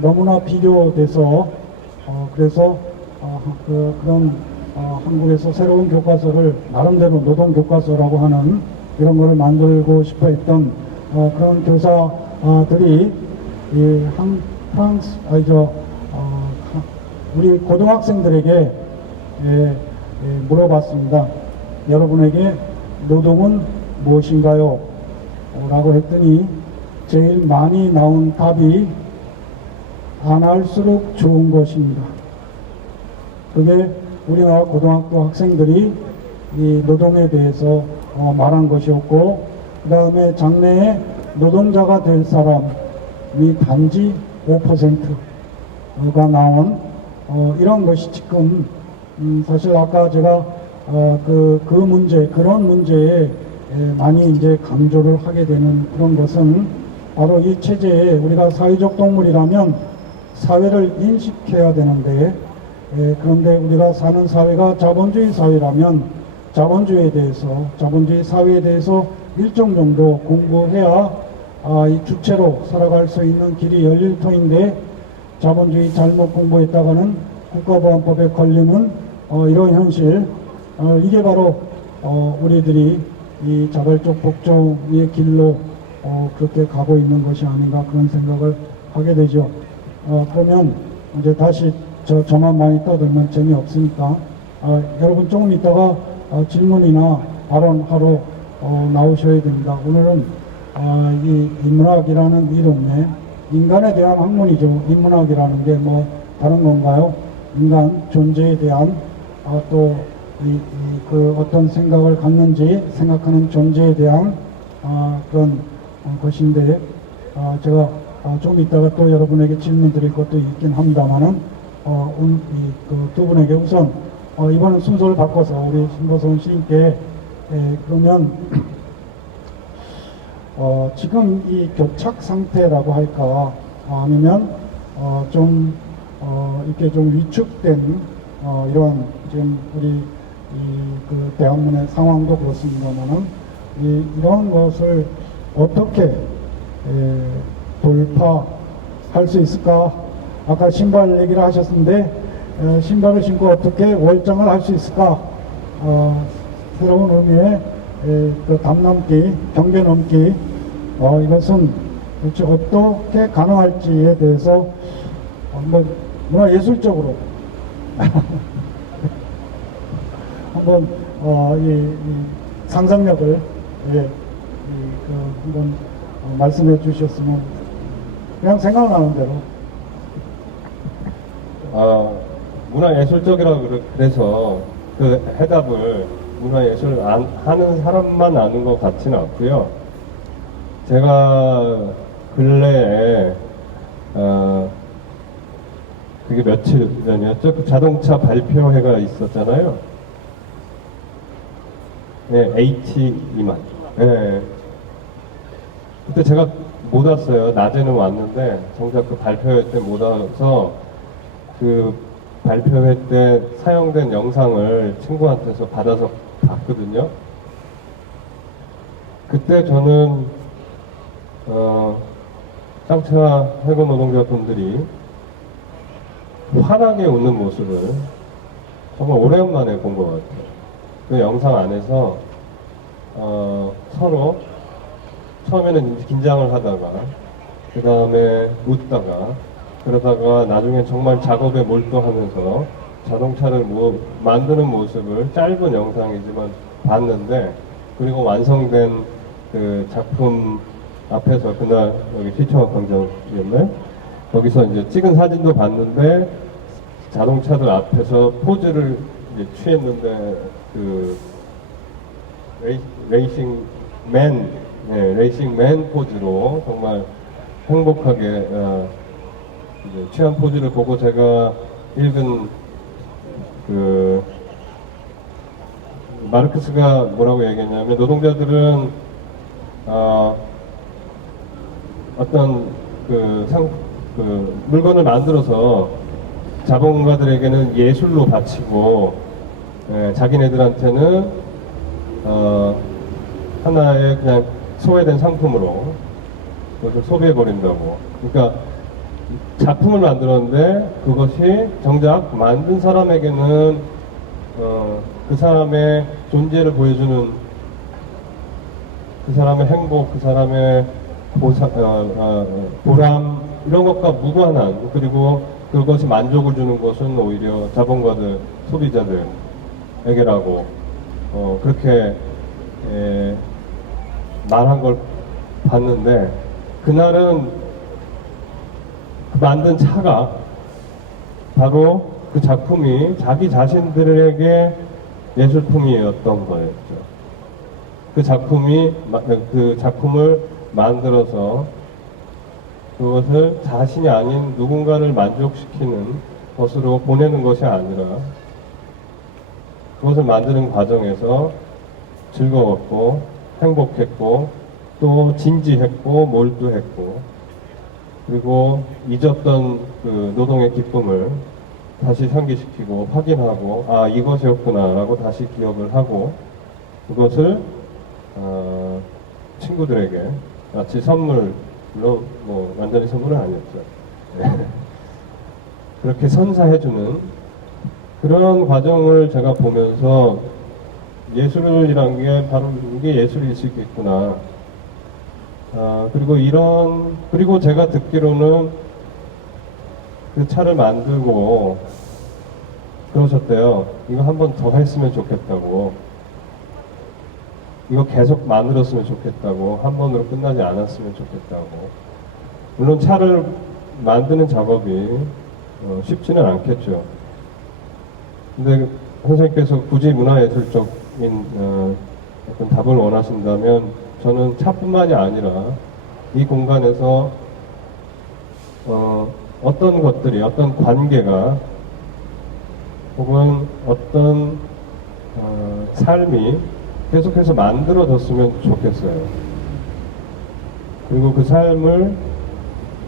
너무나 비교돼서 그래서 그런 한국에서 새로운 교과서를 나름대로 노동 교과서라고 하는 이런 거를 만들고 싶어 했던 그런 교사들이 우리 고등학생들에게 물어봤습니다. 여러분에게 노동은 무엇인가요? 라고 했더니 제일 많이 나온 답이 안 할수록 좋은 것입니다. 그게 우리나라 고등학교 학생들이 이 노동에 대해서 말한 것이었고, 그 다음에 장래에 노동자가 될 사람이 단지 5%가 나온 이런 것이 지금 사실 아까 제가 그런 문제에 많이 이제 강조를 하게 되는 그런 것은 바로 이 체제에 우리가 사회적 동물이라면 사회를 인식해야 되는데 그런데 우리가 사는 사회가 자본주의 사회라면 자본주의 사회에 대해서 일정 정도 공부해야 이 주체로 살아갈 수 있는 길이 열릴 터인데 자본주의 잘못 공부했다가는 국가보안법에 걸리는 이런 현실 이게 바로 우리들이 이 자발적 복종의 길로 그렇게 가고 있는 것이 아닌가 그런 생각을 하게 되죠. 그러면 이제 다시 저만 많이 떠들면 재미없으니까 여러분 조금 있다가 질문이나 발언하러 나오셔야 됩니다. 오늘은 이 인문학이라는 이름에 인간에 대한 학문이죠. 인문학이라는 게 뭐 다른 건가요? 인간 존재에 대한 또 그 어떤 생각을 갖는지 생각하는 존재에 대한 그런 것인데 제가 좀 이따가 또 여러분에게 질문 드릴 것도 있긴 합니다만은 그 두 분에게 우선 이번엔 순서를 바꿔서 우리 신보성 시인께 그러면 지금 이 교착 상태라고 할까 아니면 좀 이렇게 좀 위축된 이런 지금 우리 그 대학문의 상황도 그렇습니다만은 이런 것을 어떻게 돌파할 수 있을까? 아까 신발 얘기를 하셨는데 신발을 신고 어떻게 월장을 할 수 있을까? 새로운 의미의 그 담 넘기, 경계 넘기 이것은 도대체 어떻게 가능할지에 대해서 한번 문화예술적으로 한번 이 상상력을 한번 말씀해 주셨으면 그냥 생각나는 대로. 문화예술적이라고 그래서 그 해답을 문화예술 하는 사람만 아는 것 같지는 않고요. 제가 근래에 그게 며칠 전이었죠? 그 자동차 발표회가 있었잖아요. 네, AT2만. 네. 그때 제가 못 왔어요. 낮에는 왔는데 정작 그 발표회 때 못 와서 그 발표회 때 사용된 영상을 친구한테서 받아서 봤거든요. 그때 저는 쌍차 해군 노동자분들이 환하게 웃는 모습을 정말 오랜만에 본 것 같아요. 그 영상 안에서 서로 처음에는 긴장을 하다가 그 다음에 웃다가 그러다가 나중에 정말 작업에 몰두하면서 자동차를 만드는 모습을 짧은 영상이지만 봤는데, 그리고 완성된 그 작품 앞에서 그날 여기 시청학 광장이었나요? 거기서 이제 찍은 사진도 봤는데 자동차들 앞에서 포즈를 이제 취했는데 그 레이싱맨 포즈로 정말 행복하게 이제 취한 포즈를 보고 제가 읽은 그 마르크스가 뭐라고 얘기했냐면, 노동자들은 어떤 그 물건을 만들어서 자본가들에게는 예술로 바치고 자기네들한테는 하나의 그냥 소외된 상품으로 그것을 소비해버린다고. 그러니까 작품을 만들었는데 그것이 정작 만든 사람에게는 그 사람의 존재를 보여주는, 그 사람의 행복, 그 사람의 보람, 이런 것과 무관한, 그리고 그것이 만족을 주는 것은 오히려 자본가들, 소비자들에게라고 그렇게 말한 걸 봤는데, 그날은 만든 차가 바로 그 작품이 자기 자신들에게 예술품이었던 거였죠. 그 작품을 만들어서 그것을 자신이 아닌 누군가를 만족시키는 것으로 보내는 것이 아니라 그것을 만드는 과정에서 즐거웠고 행복했고 또 진지했고 몰두했고, 그리고 잊었던 그 노동의 기쁨을 다시 상기시키고 확인하고, 아, 이것이었구나 라고 다시 기억을 하고, 그것을 친구들에게 마치 선물로, 뭐 완전히 선물은 아니었죠. 네. 그렇게 선사해주는 그런 과정을 제가 보면서 예술이란 게 바로 이게 예술일 수 있겠구나. 그리고 제가 듣기로는 그 차를 만들고 그러셨대요. 이거 한 번 더 했으면 좋겠다고. 이거 계속 만들었으면 좋겠다고. 한 번으로 끝나지 않았으면 좋겠다고. 물론 차를 만드는 작업이 쉽지는 않겠죠. 근데 선생님께서 굳이 문화예술적인 어떤 답을 원하신다면 저는 차뿐만이 아니라 이 공간에서 어떤 것들이, 어떤 관계가 혹은 어떤 삶이 계속해서 만들어졌으면 좋겠어요. 그리고 그 삶을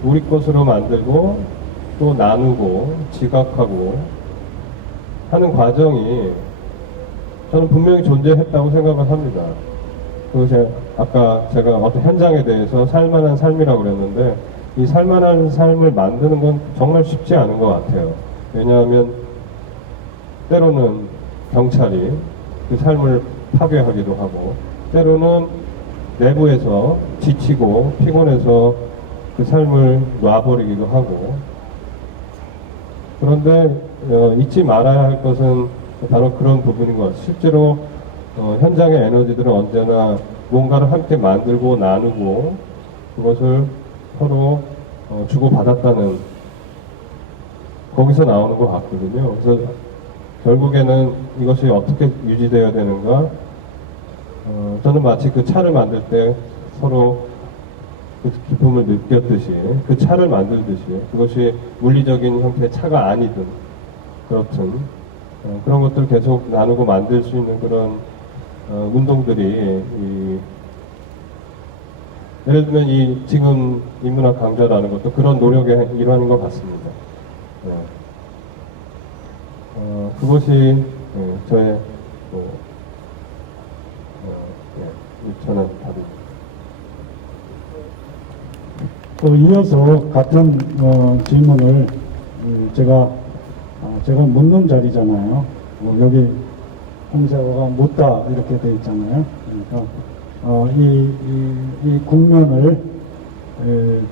우리 것으로 만들고 또 나누고 지각하고 하는 과정이 저는 분명히 존재했다고 생각을 합니다. 그리고 아까 제가 어떤 현장에 대해서 살만한 삶이라고 그랬는데 이 살만한 삶을 만드는 건 정말 쉽지 않은 것 같아요. 왜냐하면 때로는 경찰이 그 삶을 파괴하기도 하고 때로는 내부에서 지치고 피곤해서 그 삶을 놔버리기도 하고 그런데 잊지 말아야 할 것은 바로 그런 부분인 것 같아요. 실제로 현장의 에너지들은 언제나 뭔가를 함께 만들고 나누고 그것을 서로 주고받았다는 거기서 나오는 것 같거든요. 그래서 결국에는 이것이 어떻게 유지되어야 되는가? 저는 마치 그 차를 만들 때 서로 그 기쁨을 느꼈듯이 그 차를 만들듯이 그것이 물리적인 형태의 차가 아니든 그렇든 그런 것들 계속 나누고 만들 수 있는 그런 운동들이 예를 들면 이 지금 인문학 강좌라는 것도 그런 노력의 일환인 것 같습니다. 그것이 저의 저는 답입니다. 또 이어서 같은 질문을 제가 묻는 자리잖아요. 여기 홍세화가 묻다 이렇게 돼 있잖아요. 그러니까 이 국면을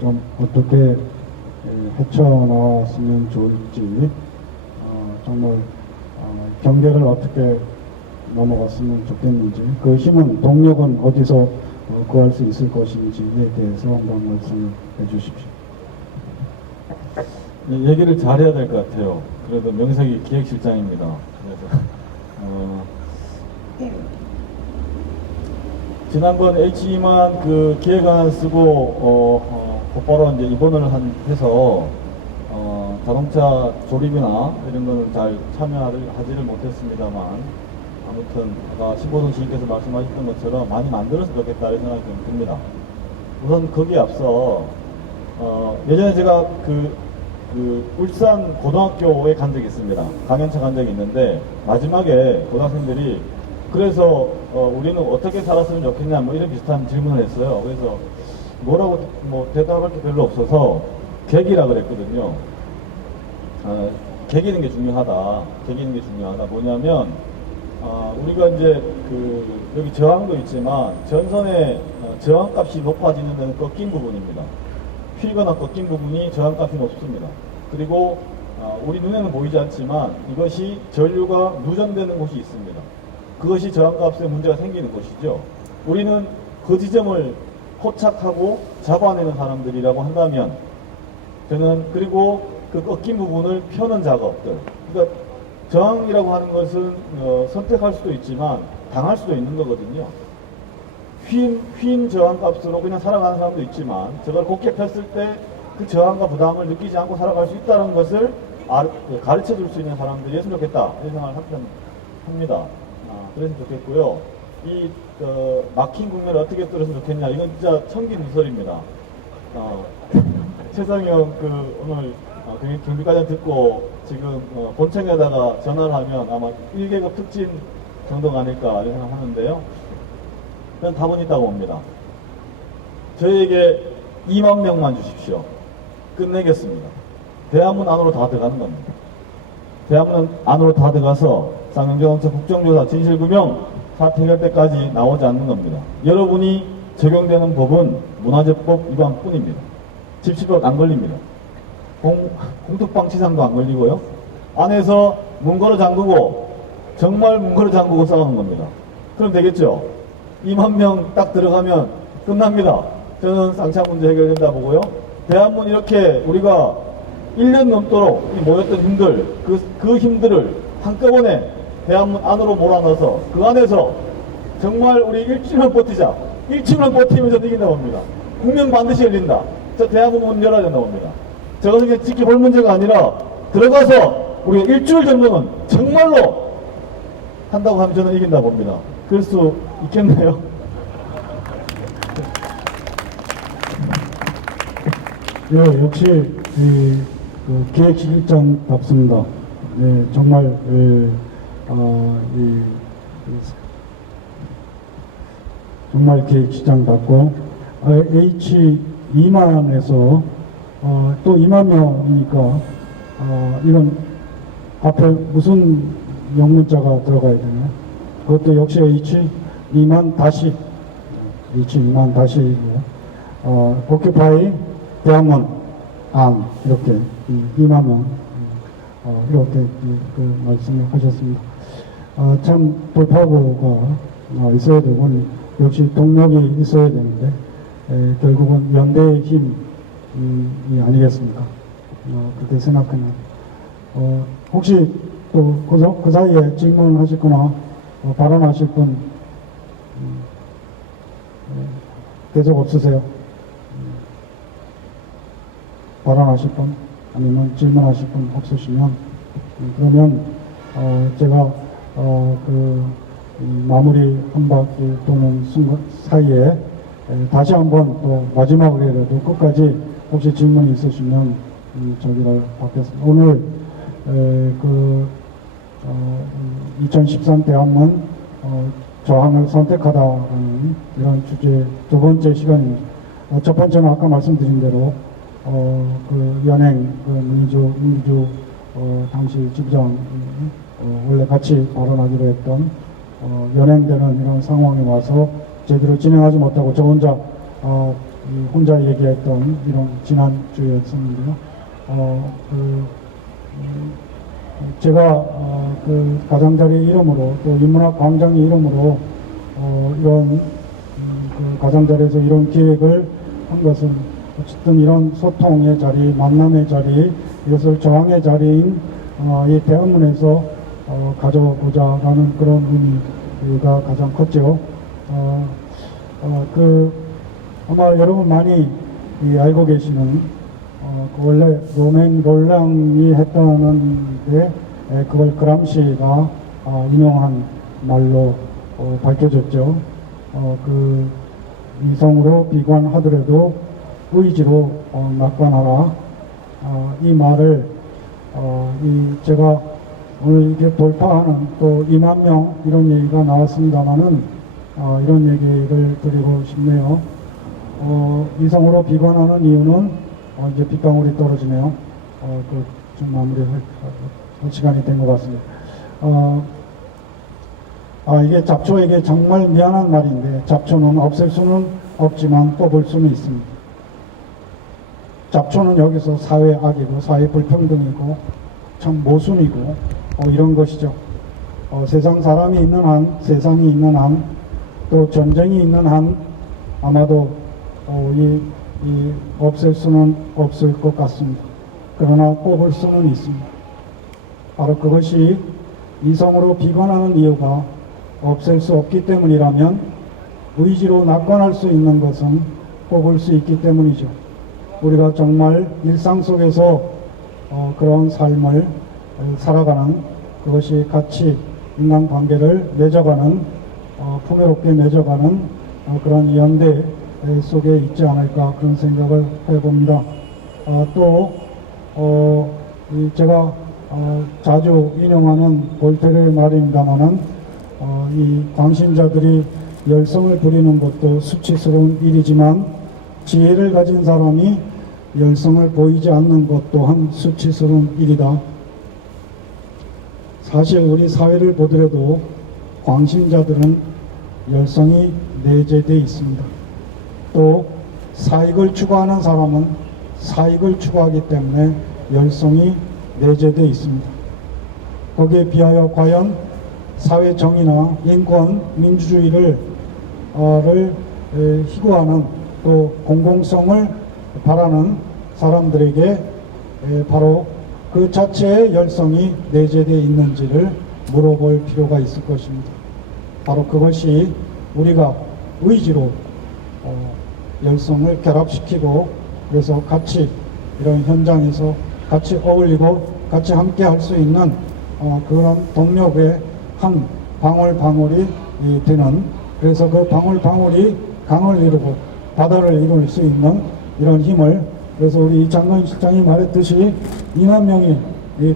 좀 어떻게 헤쳐나왔으면 좋을지 정말 경계를 어떻게 넘어갔으면 좋겠는지 그 힘은 동력은 어디서 구할 수 있을 것인지에 대해서 한번 말씀해 주십시오. 얘기를 잘해야 될 것 같아요. 그래도 명색이 기획실장입니다. 그래서 지난번 H2만 그 기획안 쓰고 곧바로 이제 입원을 해서 자동차 조립이나 이런 거는 잘 참여하지를 못했습니다만 아무튼 아까 15선 시인께서 말씀하셨던 것처럼 많이 만들어서 좋겠다 이런 생각이 좀 듭니다. 우선 거기에 앞서 예전에 제가 그 울산 고등학교에 간 적이 있습니다. 강연차 간 적이 있는데 마지막에 고등학생들이 그래서 우리는 어떻게 살았으면 좋겠냐 뭐 이런 비슷한 질문을 했어요. 그래서 뭐라고 뭐 대답할 게 별로 없어서 계기라 그랬거든요. 계기는 게 중요하다. 계기는 게 중요하다. 뭐냐면 우리가 이제 여기 저항도 있지만 전선의 저항값이 높아지는 데는 꺾인 부분입니다. 휘거나 꺾인 부분이 저항값이 높습니다. 그리고 우리 눈에는 보이지 않지만 이것이 전류가 누전되는 곳이 있습니다. 그것이 저항값에 문제가 생기는 것이죠. 우리는 그 지점을 포착하고 잡아내는 사람들이라고 한다면 저는 그리고 그 꺾인 부분을 펴는 작업들 그러니까 저항이라고 하는 것은 선택할 수도 있지만 당할 수도 있는 거거든요. 휜 저항값으로 그냥 살아가는 사람도 있지만 저걸 곱게 폈을 때 그 저항과 부담을 느끼지 않고 살아갈 수 있다는 것을 가르쳐 줄 수 있는 사람들이 했으면 좋겠다 이런 생각을 합니다. 그랬으면 좋겠고요. 이 막힌 국면을 어떻게 뚫었으면 좋겠냐 이건 진짜 청기누설입니다. 최상영 오늘 경비과장 듣고 지금 본청에다가 전화를 하면 아마 1계급 특진 정도가 아닐까 이런 생각하는데요. 저는 답은 있다고 봅니다. 저희에게 2만 명만 주십시오. 끝내겠습니다. 대화문 안으로 다 들어가는 겁니다. 대화문 안으로 다 들어가서 쌍용자동차 국정조사 진실규명 사태 해결 때까지 나오지 않는 겁니다. 여러분이 적용되는 법은 문화재법 위반뿐입니다. 집시법 안 걸립니다. 공뚝방치상도 안 걸리고요. 안에서 문 걸어 잠그고 정말 문 걸어 잠그고 싸우는 겁니다. 그럼 되겠죠? 2만 명 딱 들어가면 끝납니다. 저는 쌍창 문제 해결된다 보고요. 대한문 이렇게 우리가 1년 넘도록 이 모였던 힘들, 그 힘들을 한꺼번에 대한문 안으로 몰아넣어서 그 안에서 정말 우리 일주일만 버티자. 일주일만 버티면 저는 이긴다고 봅니다. 국면 반드시 열린다. 저 대한문 문 열어야 된다고 봅니다. 저것은 그냥 지켜볼 문제가 아니라 들어가서 우리가 일주일 정도는 정말로 한다고 하면 저는 이긴다고 봅니다. 그럴 수 있겠나요? 예, 역시 그 기획실장답습니다. 네, 정말 정말 기획실장답고 H2만에서 또 2만 명이니까 이건 앞에 무슨 영문자가 들어가야 되나요? 그것도 역시 H2만 다시 H2만 다시고 오큐파이 대한문 안 이렇게 2만 명 이렇게 그 말씀을 하셨습니다. 참 돌파구가 있어야 되고 역시 동력이 있어야 되는데 결국은 연대의 힘이 아니겠습니까? 그렇게 생각하면 혹시 또 그 사이에 질문하실 거나 발언하실 분 계속 없으세요? 발언하실 분 아니면 질문하실 분 없으시면 그러면 제가 마무리 한 바퀴 도는 순간 사이에 다시 한번 또 마지막으로라도 끝까지 혹시 질문이 있으시면 저기를 받겠습니다. 오늘 2013 대한문 저항을 선택하다라는 이런 주제 두 번째 시간입니다. 첫 번째는 아까 말씀드린 대로 연행 문희주 당시 지부장 원래 같이 발언하기로 했던 연행되는 이런 상황에 와서 제대로 진행하지 못하고 저 혼자 얘기했던 이런 지난주였었는데요. 제가 그 가장자리 이름으로 또 인문학 광장의 이름으로 이런 그 가장자리에서 이런 기획을 한 것은 어쨌든 이런 소통의 자리, 만남의 자리, 이것을 저항의 자리인 이 대한문에서 가져보자라는 그런 의미가 가장 컸죠. 아마 여러분 많이 알고 계시는 원래 로맹 롤랑이 했다는데 그걸 그람시가 인용한 말로 밝혀졌죠. 이성으로 비관하더라도 의지로 낙관하라. 이 말을 제가 오늘 이게 돌파하는 또 2만 명 이런 얘기가 나왔습니다만은 이런 얘기를 드리고 싶네요. 이성으로 비관하는 이유는 이제 빗방울이 떨어지네요. 좀 마무리할 시간이 된 것 같습니다. 이게 잡초에게 정말 미안한 말인데 잡초는 없앨 수는 없지만 뽑을 수는 있습니다. 잡초는 여기서 사회 악이고 사회 불평등이고 참 모순이고 이런 것이죠. 세상 사람이 있는 한, 세상이 있는 한, 또 전쟁이 있는 한 아마도 없앨 수는 없을 것 같습니다. 그러나 뽑을 수는 있습니다. 바로 그것이 이성으로 비관하는 이유가 없앨 수 없기 때문이라면 의지로 낙관할 수 있는 것은 뽑을 수 있기 때문이죠. 우리가 정말 일상 속에서 그런 삶을 살아가는 그것이 같이 인간관계를 맺어가는 풍요롭게 맺어가는 그런 연대 속에 있지 않을까 그런 생각을 해봅니다. 또 제가 자주 인용하는 볼테르의 말입니다만은 이 광신자들이 열성을 부리는 것도 수치스러운 일이지만 지혜를 가진 사람이 열성을 보이지 않는 것 또한 수치스러운 일이다. 사실 우리 사회를 보더라도 광신자들은 열성이 내재되어 있습니다. 또 사익을 추구하는 사람은 사익을 추구하기 때문에 열성이 내재되어 있습니다. 거기에 비하여 과연 사회 정의나 인권, 민주주의를 희구하는 또 공공성을 바라는 사람들에게 바로 그 자체의 열성이 내재되어 있는지를 물어볼 필요가 있을 것입니다. 바로 그것이 우리가 의지로 열성을 결합시키고 그래서 같이 이런 현장에서 같이 어울리고 같이 함께 할 수 있는 그런 동력의 한 방울방울이 되는, 그래서 그 방울방울이 강을 이루고 바다를 이룰 수 있는 이런 힘을, 그래서 우리 장관 실장이 말했듯이 2만 명이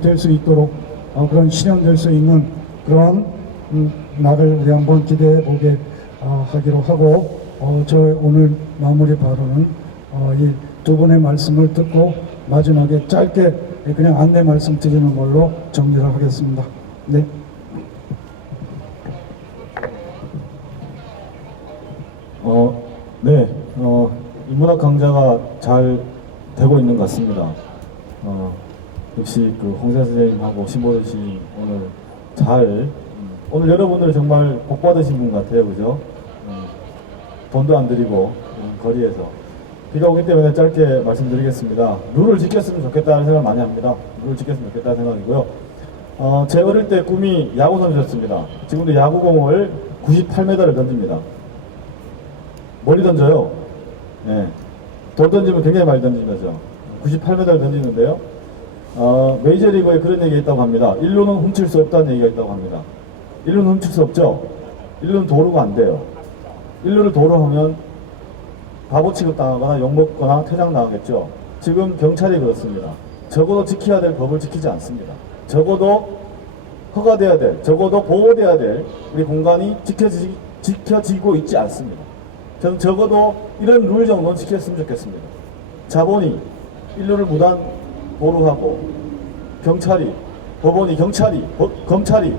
될 수 있도록 그런 실현될 수 있는 그런 날을 우리 한번 기대해 보게 하기로 하고, 저 오늘 마무리 발언은 이 두 분의 말씀을 듣고 마지막에 짧게 그냥 안내 말씀 드리는 걸로 정리를 하겠습니다. 네. 네, 인문학 강좌가 잘 되고 있는 것 같습니다. 역시 그 홍세 선생님하고 신보현 씨 오늘 여러분들 정말 복 받으신 분 같아요, 그죠? 돈도 안 들이고 거리에서 비가 오기 때문에 짧게 말씀드리겠습니다. 룰을 지켰으면 좋겠다는 생각 많이 합니다. 룰을 지켰으면 좋겠다는 생각이고요. 제 어릴 때 꿈이 야구 선수였습니다. 지금도 야구공을 98m를 던집니다. 멀리 던져요. 네. 돌 던지면 굉장히 많이 던지면서 98m를 던지는데요. 메이저리그에 그런 얘기가 있다고 합니다. 1루는 훔칠 수 없다는 얘기가 있다고 합니다. 1루는 훔칠 수 없죠. 1루는 도루가 안 돼요. 1루를 도루하면 바보 취급당하거나 욕먹거나 퇴장당하겠죠. 지금 경찰이 그렇습니다. 적어도 지켜야 될 법을 지키지 않습니다. 적어도 허가돼야 될, 적어도 보호돼야 될 우리 공간이 지켜지고 있지 않습니다. 저는 적어도 이런 룰 정도는 지켰으면 좋겠습니다. 자본이 1루를 무단 보루하고 경찰이, 법원이, 경찰이, 검찰이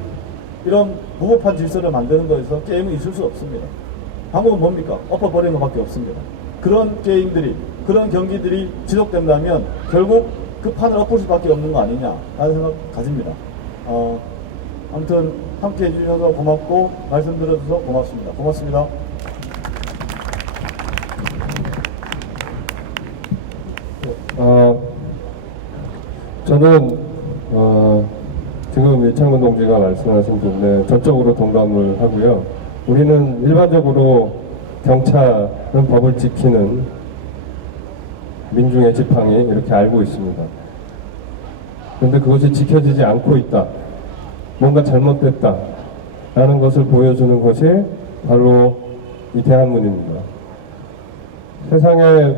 이런 무법한 질서를 만드는 것에서 게임은 있을 수 없습니다. 방법은 뭡니까? 엎어버리는 것밖에 없습니다. 그런 게임들이, 그런 경기들이 지속된다면 결국 그 판을 엎을 수밖에 없는 거 아니냐라는 생각 가집니다. 아무튼 함께 해주셔서 고맙고 말씀 들어주셔서 고맙습니다. 고맙습니다. 저는 지금 이창근 동지가 말씀하신 부분에 전적으로 동감을 하고요. 우리는 일반적으로 경찰은 법을 지키는 민중의 지팡이 이렇게 알고 있습니다. 그런데 그것이 지켜지지 않고 있다, 뭔가 잘못됐다 라는 것을 보여주는 것이 바로 이 대한문입니다. 세상에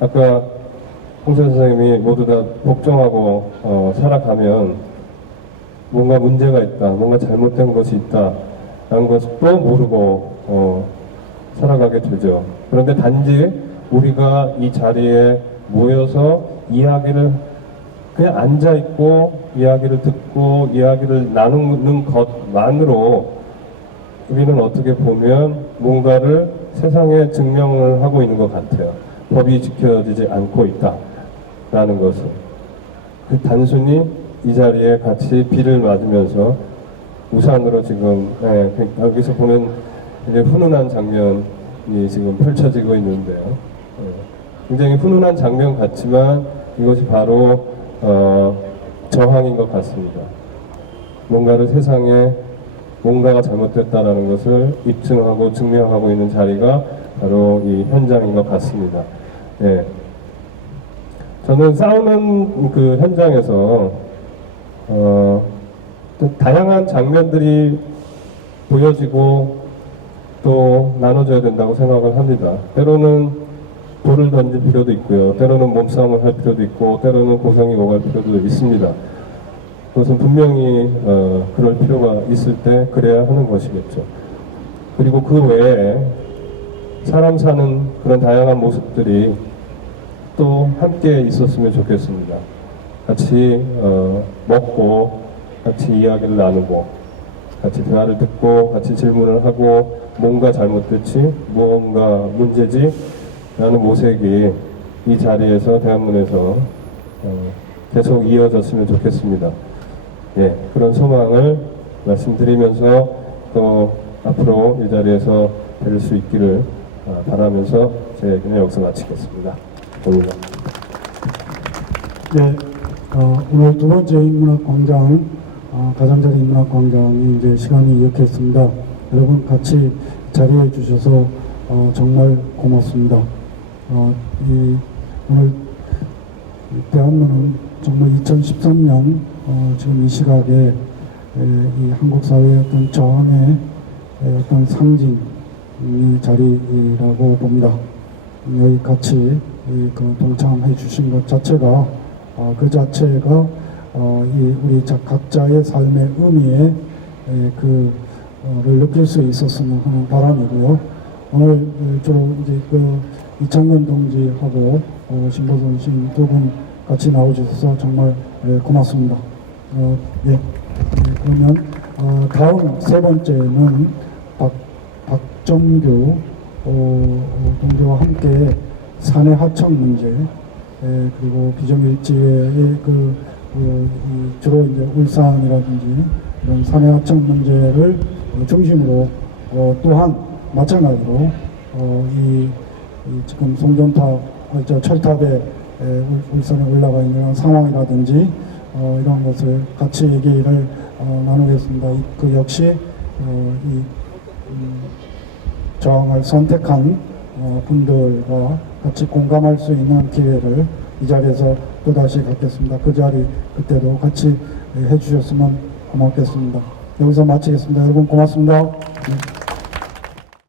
아까 홍세 선생님이 모두 다 복종하고 살아가면 뭔가 문제가 있다, 뭔가 잘못된 것이 있다 라는 것도 모르고 살아가게 되죠. 그런데 단지 우리가 이 자리에 모여서 이야기를 그냥 앉아있고 이야기를 듣고 이야기를 나누는 것만으로 우리는 어떻게 보면 뭔가를 세상에 증명을 하고 있는 것 같아요. 법이 지켜지지 않고 있다라는 것은. 그 단순히 이 자리에 같이 비를 맞으면서 우산으로 지금 여기서 보면 이제 훈훈한 장면이 지금 펼쳐지고 있는데요. 굉장히 훈훈한 장면 같지만 이것이 바로 저항인 것 같습니다. 뭔가를 세상에 뭔가가 잘못됐다라는 것을 입증하고 증명하고 있는 자리가 바로 이 현장인 것 같습니다. 예. 저는 싸우는 그 현장에서 다양한 장면들이 보여지고 또 나눠져야 된다고 생각을 합니다. 때로는 돌을 던질 필요도 있고요. 때로는 몸싸움을 할 필요도 있고 때로는 고성이 오갈 필요도 있습니다. 그것은 분명히 그럴 필요가 있을 때 그래야 하는 것이겠죠. 그리고 그 외에 사람 사는 그런 다양한 모습들이 또 함께 있었으면 좋겠습니다. 같이 먹고 같이 이야기를 나누고 같이 대화를 듣고 같이 질문을 하고 뭔가 잘못됐지, 뭔가 문제지 라는 모색이 이 자리에서 대한문에서 계속 이어졌으면 좋겠습니다. 예, 그런 소망을 말씀드리면서 또 앞으로 이 자리에서 뵐 수 있기를 바라면서 제 얘기는 여기서 마치겠습니다. 감사합니다. 네, 오늘 두 번째 인문학광장, 가장자리 인문학광장이 이제 시간이 이렇겠습니다. 여러분 같이 자리해 주셔서 정말 고맙습니다. 오늘 대한문은 정말 2013년 지금 이 시각에 이 한국 사회의 어떤 저항의 어떤 상징 자리라고 봅니다. 여기 같이 그 동참해 주신 것 자체가 그 자체가 우리 각자의 삶의 의미에 그를 느낄 수 있었으면 하는 바람이고요. 오늘 주로 이제 그 이창근 동지하고 신보선 시인 두 분 같이 나오셔서 정말 고맙습니다. 예. 그러면 다음 세 번째는 박정규 동지와 함께 사내 하청 문제 그리고 비정일지의 주로 이제 울산이라든지 이런 사내 하청 문제를 중심으로 또한 마찬가지로 이 지금 송전탑 철탑에 울산에 올라가 있는 상황이라든지 이런 것을 같이 얘기를 나누겠습니다. 그 역시 저항을 선택한 분들과 같이 공감할 수 있는 기회를 이 자리에서 또다시 갖겠습니다. 그 자리 그때도 같이 해주셨으면 고맙겠습니다. 여기서 마치겠습니다. 여러분 고맙습니다. 네.